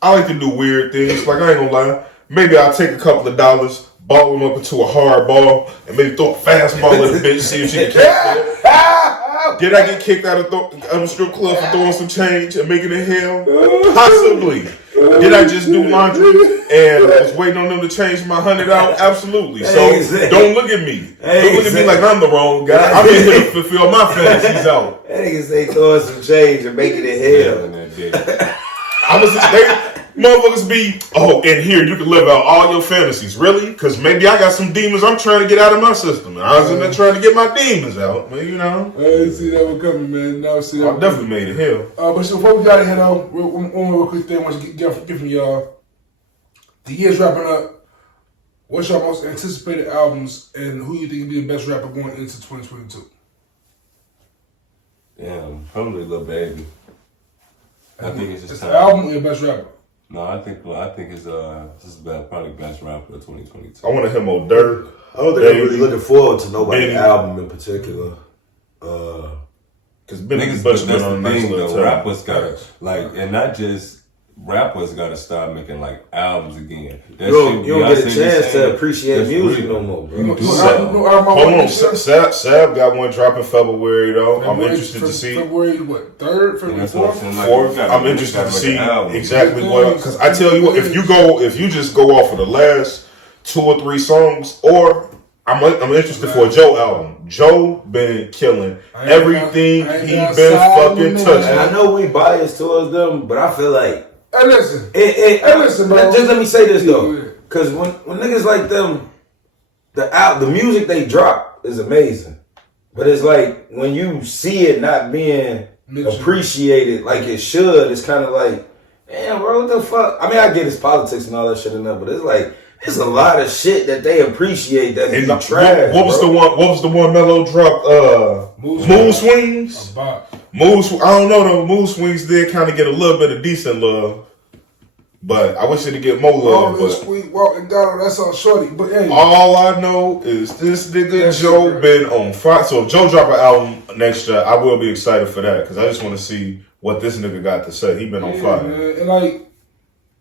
I like to do weird things. Like I ain't gonna lie, maybe I'll take a couple of dollars, ball them up into a hard ball, and maybe throw a fastball at the bitch, see if she can catch it. Did I get kicked out of the strip club for throwing some change and making it hell? Possibly. Did I just do laundry and I was waiting on them to change my 100 out? Absolutely. So don't look at me. Don't look at me like I'm the wrong guy. I'm in here to fulfill my fantasies out. That nigga say throwing some change and making it hell. Motherfuckers be, in here you can live out all your fantasies. Really? Because maybe I got some demons I'm trying to get out of my system. I was in there trying to get my demons out. But, you know. I didn't see that one coming, man. I definitely made it hell. But so before we got ahead on, one real quick thing I want to get from y'all. The year's wrapping up. What's your most anticipated albums and who you think will be the best rapper going into 2022? Yeah, probably Lil Baby. I think it's just time. The album or your best rapper? No, I think it's this is probably best rapper of 2022. I want to hear more Dirt. I don't think I'm really looking forward to nobody's album in particular. Because niggas, but that's the thing though. Rappers gotta and not just rappers gotta start making like albums again. You don't get a chance to appreciate music no more, bro. Hold on, Sab got one drop in February though. I'm interested to see. February what? 3rd, February 4th? 4th. I'm interested to see exactly what. Because I tell you what, if you just go off of the last 2 or 3 songs, or I'm interested for a Joe album. Joe been killing everything he been fucking touching. I know we biased towards them, but I feel like. Hey, listen. Listen, bro. Just let me say this though, because when niggas like them, the music they drop is amazing, but it's like when you see it not being appreciated like it should, it's kind of like, damn, bro, what the fuck? I mean, I get it's politics and all that shit in there, but it's like there's a lot of shit that they appreciate that is trash. What was the one Mello dropped? Mood Swings. I don't know though. Mood Swings did kind of get a little bit of decent love. But I wish it'd get more love. That's all shorty. But hey, all I know is this nigga Joe been on fire. So if Joe drop an album next year, I will be excited for that because I just want to see what this nigga got to say. He been on fire. Man. And like,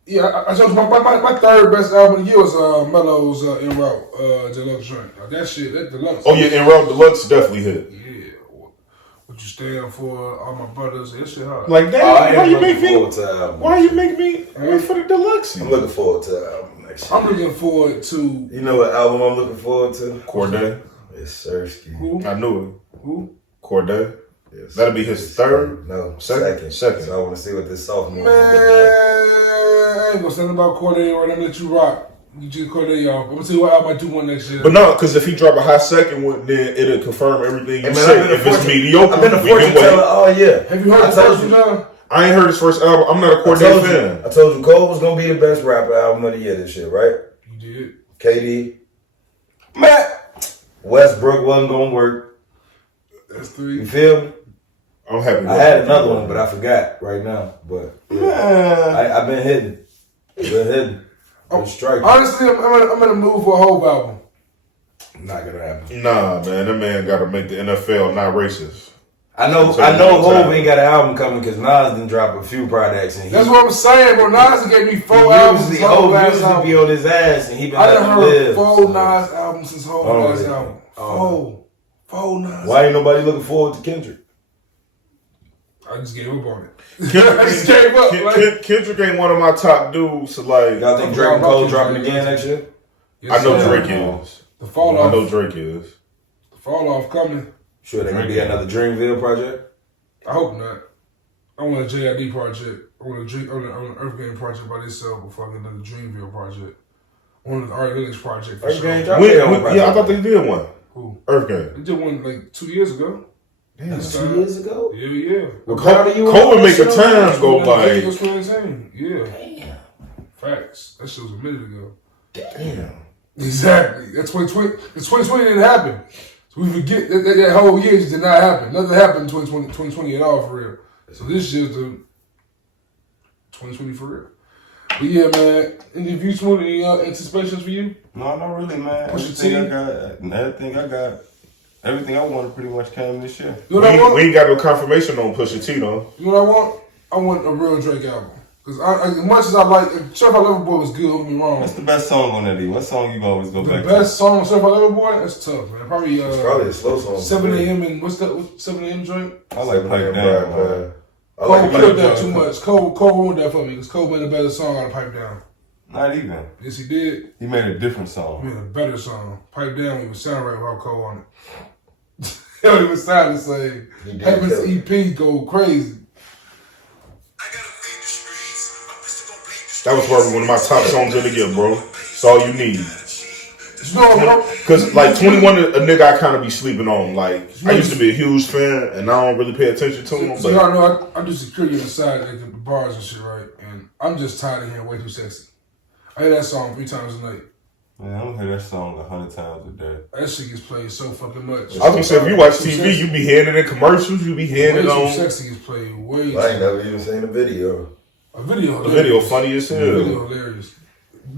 I told you my third best album of the year was Mello's En Route Deluxe joint. Like, that Deluxe. Oh yeah, En Route Deluxe definitely hit. Yeah. What you stand for? All my brothers. That shit hard. Like that. Why you make me wait for the Deluxe? I'm looking forward to the album next year. I'm looking forward to. You know what album I'm looking forward to? Corday. It's Sersky. Who? I knew it. Who? Corday. Yes. That'll be his third? No, second. So I want to see what this sophomore Man, I ain't gonna say nothing about Corday right now. I'm gonna let you rock. You just Corday, y'all. I'm gonna tell you what album I do one next year. But no, because if he drop a high second one, then it'll confirm everything you say. If it's mediocre, I've been a fortune teller all year. Have you heard his first one? I ain't heard his first album. I'm not a Corday fan. I told you Cole was gonna be the best rapper album of the year this year, right? You did. KD. Matt. Westbrook wasn't gonna work. That's 3. You feel me? I'm happy. I had another one, but I forgot right now. But I've been hitting. Striking. Honestly, I'm in a mood for a whole album. Not gonna happen. Nah, man, that man got to make the NFL not racist. I know. Hov ain't got an album coming because Nas didn't drop a few projects. And that's what I'm saying, bro. Nas gave me 4 albums. Hov used to be on his ass, and he been. I done heard 4 Nas albums since Hov last album. 4 Nas. Why ain't nobody looking forward to Kendrick? I just gave up on it. I just gave up. Kendrick ain't one of my top dudes. So like, y'all think Drake and Cole dropping again next year? Yes, I know Drake is. The fall off. I know Drake is. The fall off coming. Sure, there gonna be another Dreamville project. I hope not. I want a JID project. I want an Earth Game project by themselves before I get another Dreamville project. I want an Art Village project. For sure. Yeah, I thought they did one. Who? Earth Game. They did one like 2 years ago. Damn, 2 years ago? Yeah. Well, COVID make a time go by. Yeah. Damn. Facts. That shit was a minute ago. Damn. Exactly. That's 2020. The 2020 didn't happen. So we forget that whole year just did not happen. Nothing happened in 2020 at all for real. So this year's the 2020 for real. But yeah, man. Any views, any anticipations for you? No, not really, man. Everything I wanted pretty much came this year. You know what I want? We ain't got no confirmation on Pusha T though. You know what I want? I want a real Drake album. Because as much as I like, Surfside Lover Boy was good, don't get me wrong. What's the best song on that? What song you always go back to? The best song on Surfside Lover Boy? That's tough, man. It's probably a slow song. 7 a.m. and what's that? 7 a.m. joint? I like Pipe Down. Cole killed that too much. Cole ruined that for me because Cole made a better song out of Pipe Down. Not even. Yes, he did. He made a different song. He made a better song. Pipe Down even sound right without Cole on it. It don't even sound the same. Heaven's EP go crazy. That was probably one of my top songs of the year, bro. It's all you need. Because, like, 21, a nigga I kind of be sleeping on. Like, I used to be a huge fan, and I don't really pay attention to him. So y'all know I do security inside at the bars and shit, right? And I'm just tired of hearing Way Too Sexy. I hear that song 3 times a night. Man, I'm gonna hear that song 100 times a day. That shit gets played so fucking much. I was gonna say, if you watch TV, you be hearing it in commercials, you be hearing it on. Way Too Sexy gets played way too. I ain't never even seen the video. A video hilarious. The video funny as hell. The video hilarious.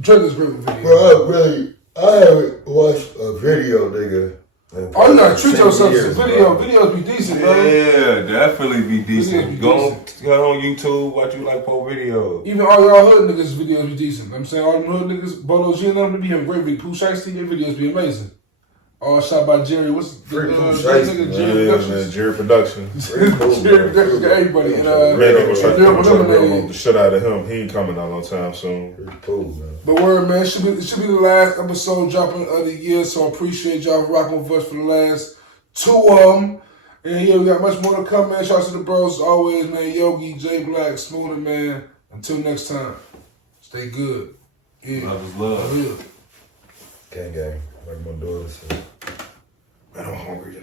Drake is great with video. Bro, I haven't watched a video, nigga. Oh, you gotta treat yourself to video. Videos be decent, bro. Yeah, definitely be decent. Go on YouTube, watch you like poor videos. Even all y'all hood niggas' videos be decent. I'm saying all them hood niggas, Bolo G and them, they be having great videos. Pooh Shiesty, their videos be amazing. All shot by Jerry. What's the nigga? Jerry Productions. Jerry Productions. Jerry Productions got everybody. Man, they gonna try to promote the shit out of him. He ain't coming out no time soon. Pretty cool, man. But word, man, it should be the last episode dropping of the year, so I appreciate y'all for rocking with us for the last 2 of them. And yeah, we got much more to come, man. Shout out to the bros as always, man. Yogi, J Black, Smooda, man. Until next time, stay good. Yeah. Love is love. Yeah. Gang. Like my daughter said. Man, I'm hungry.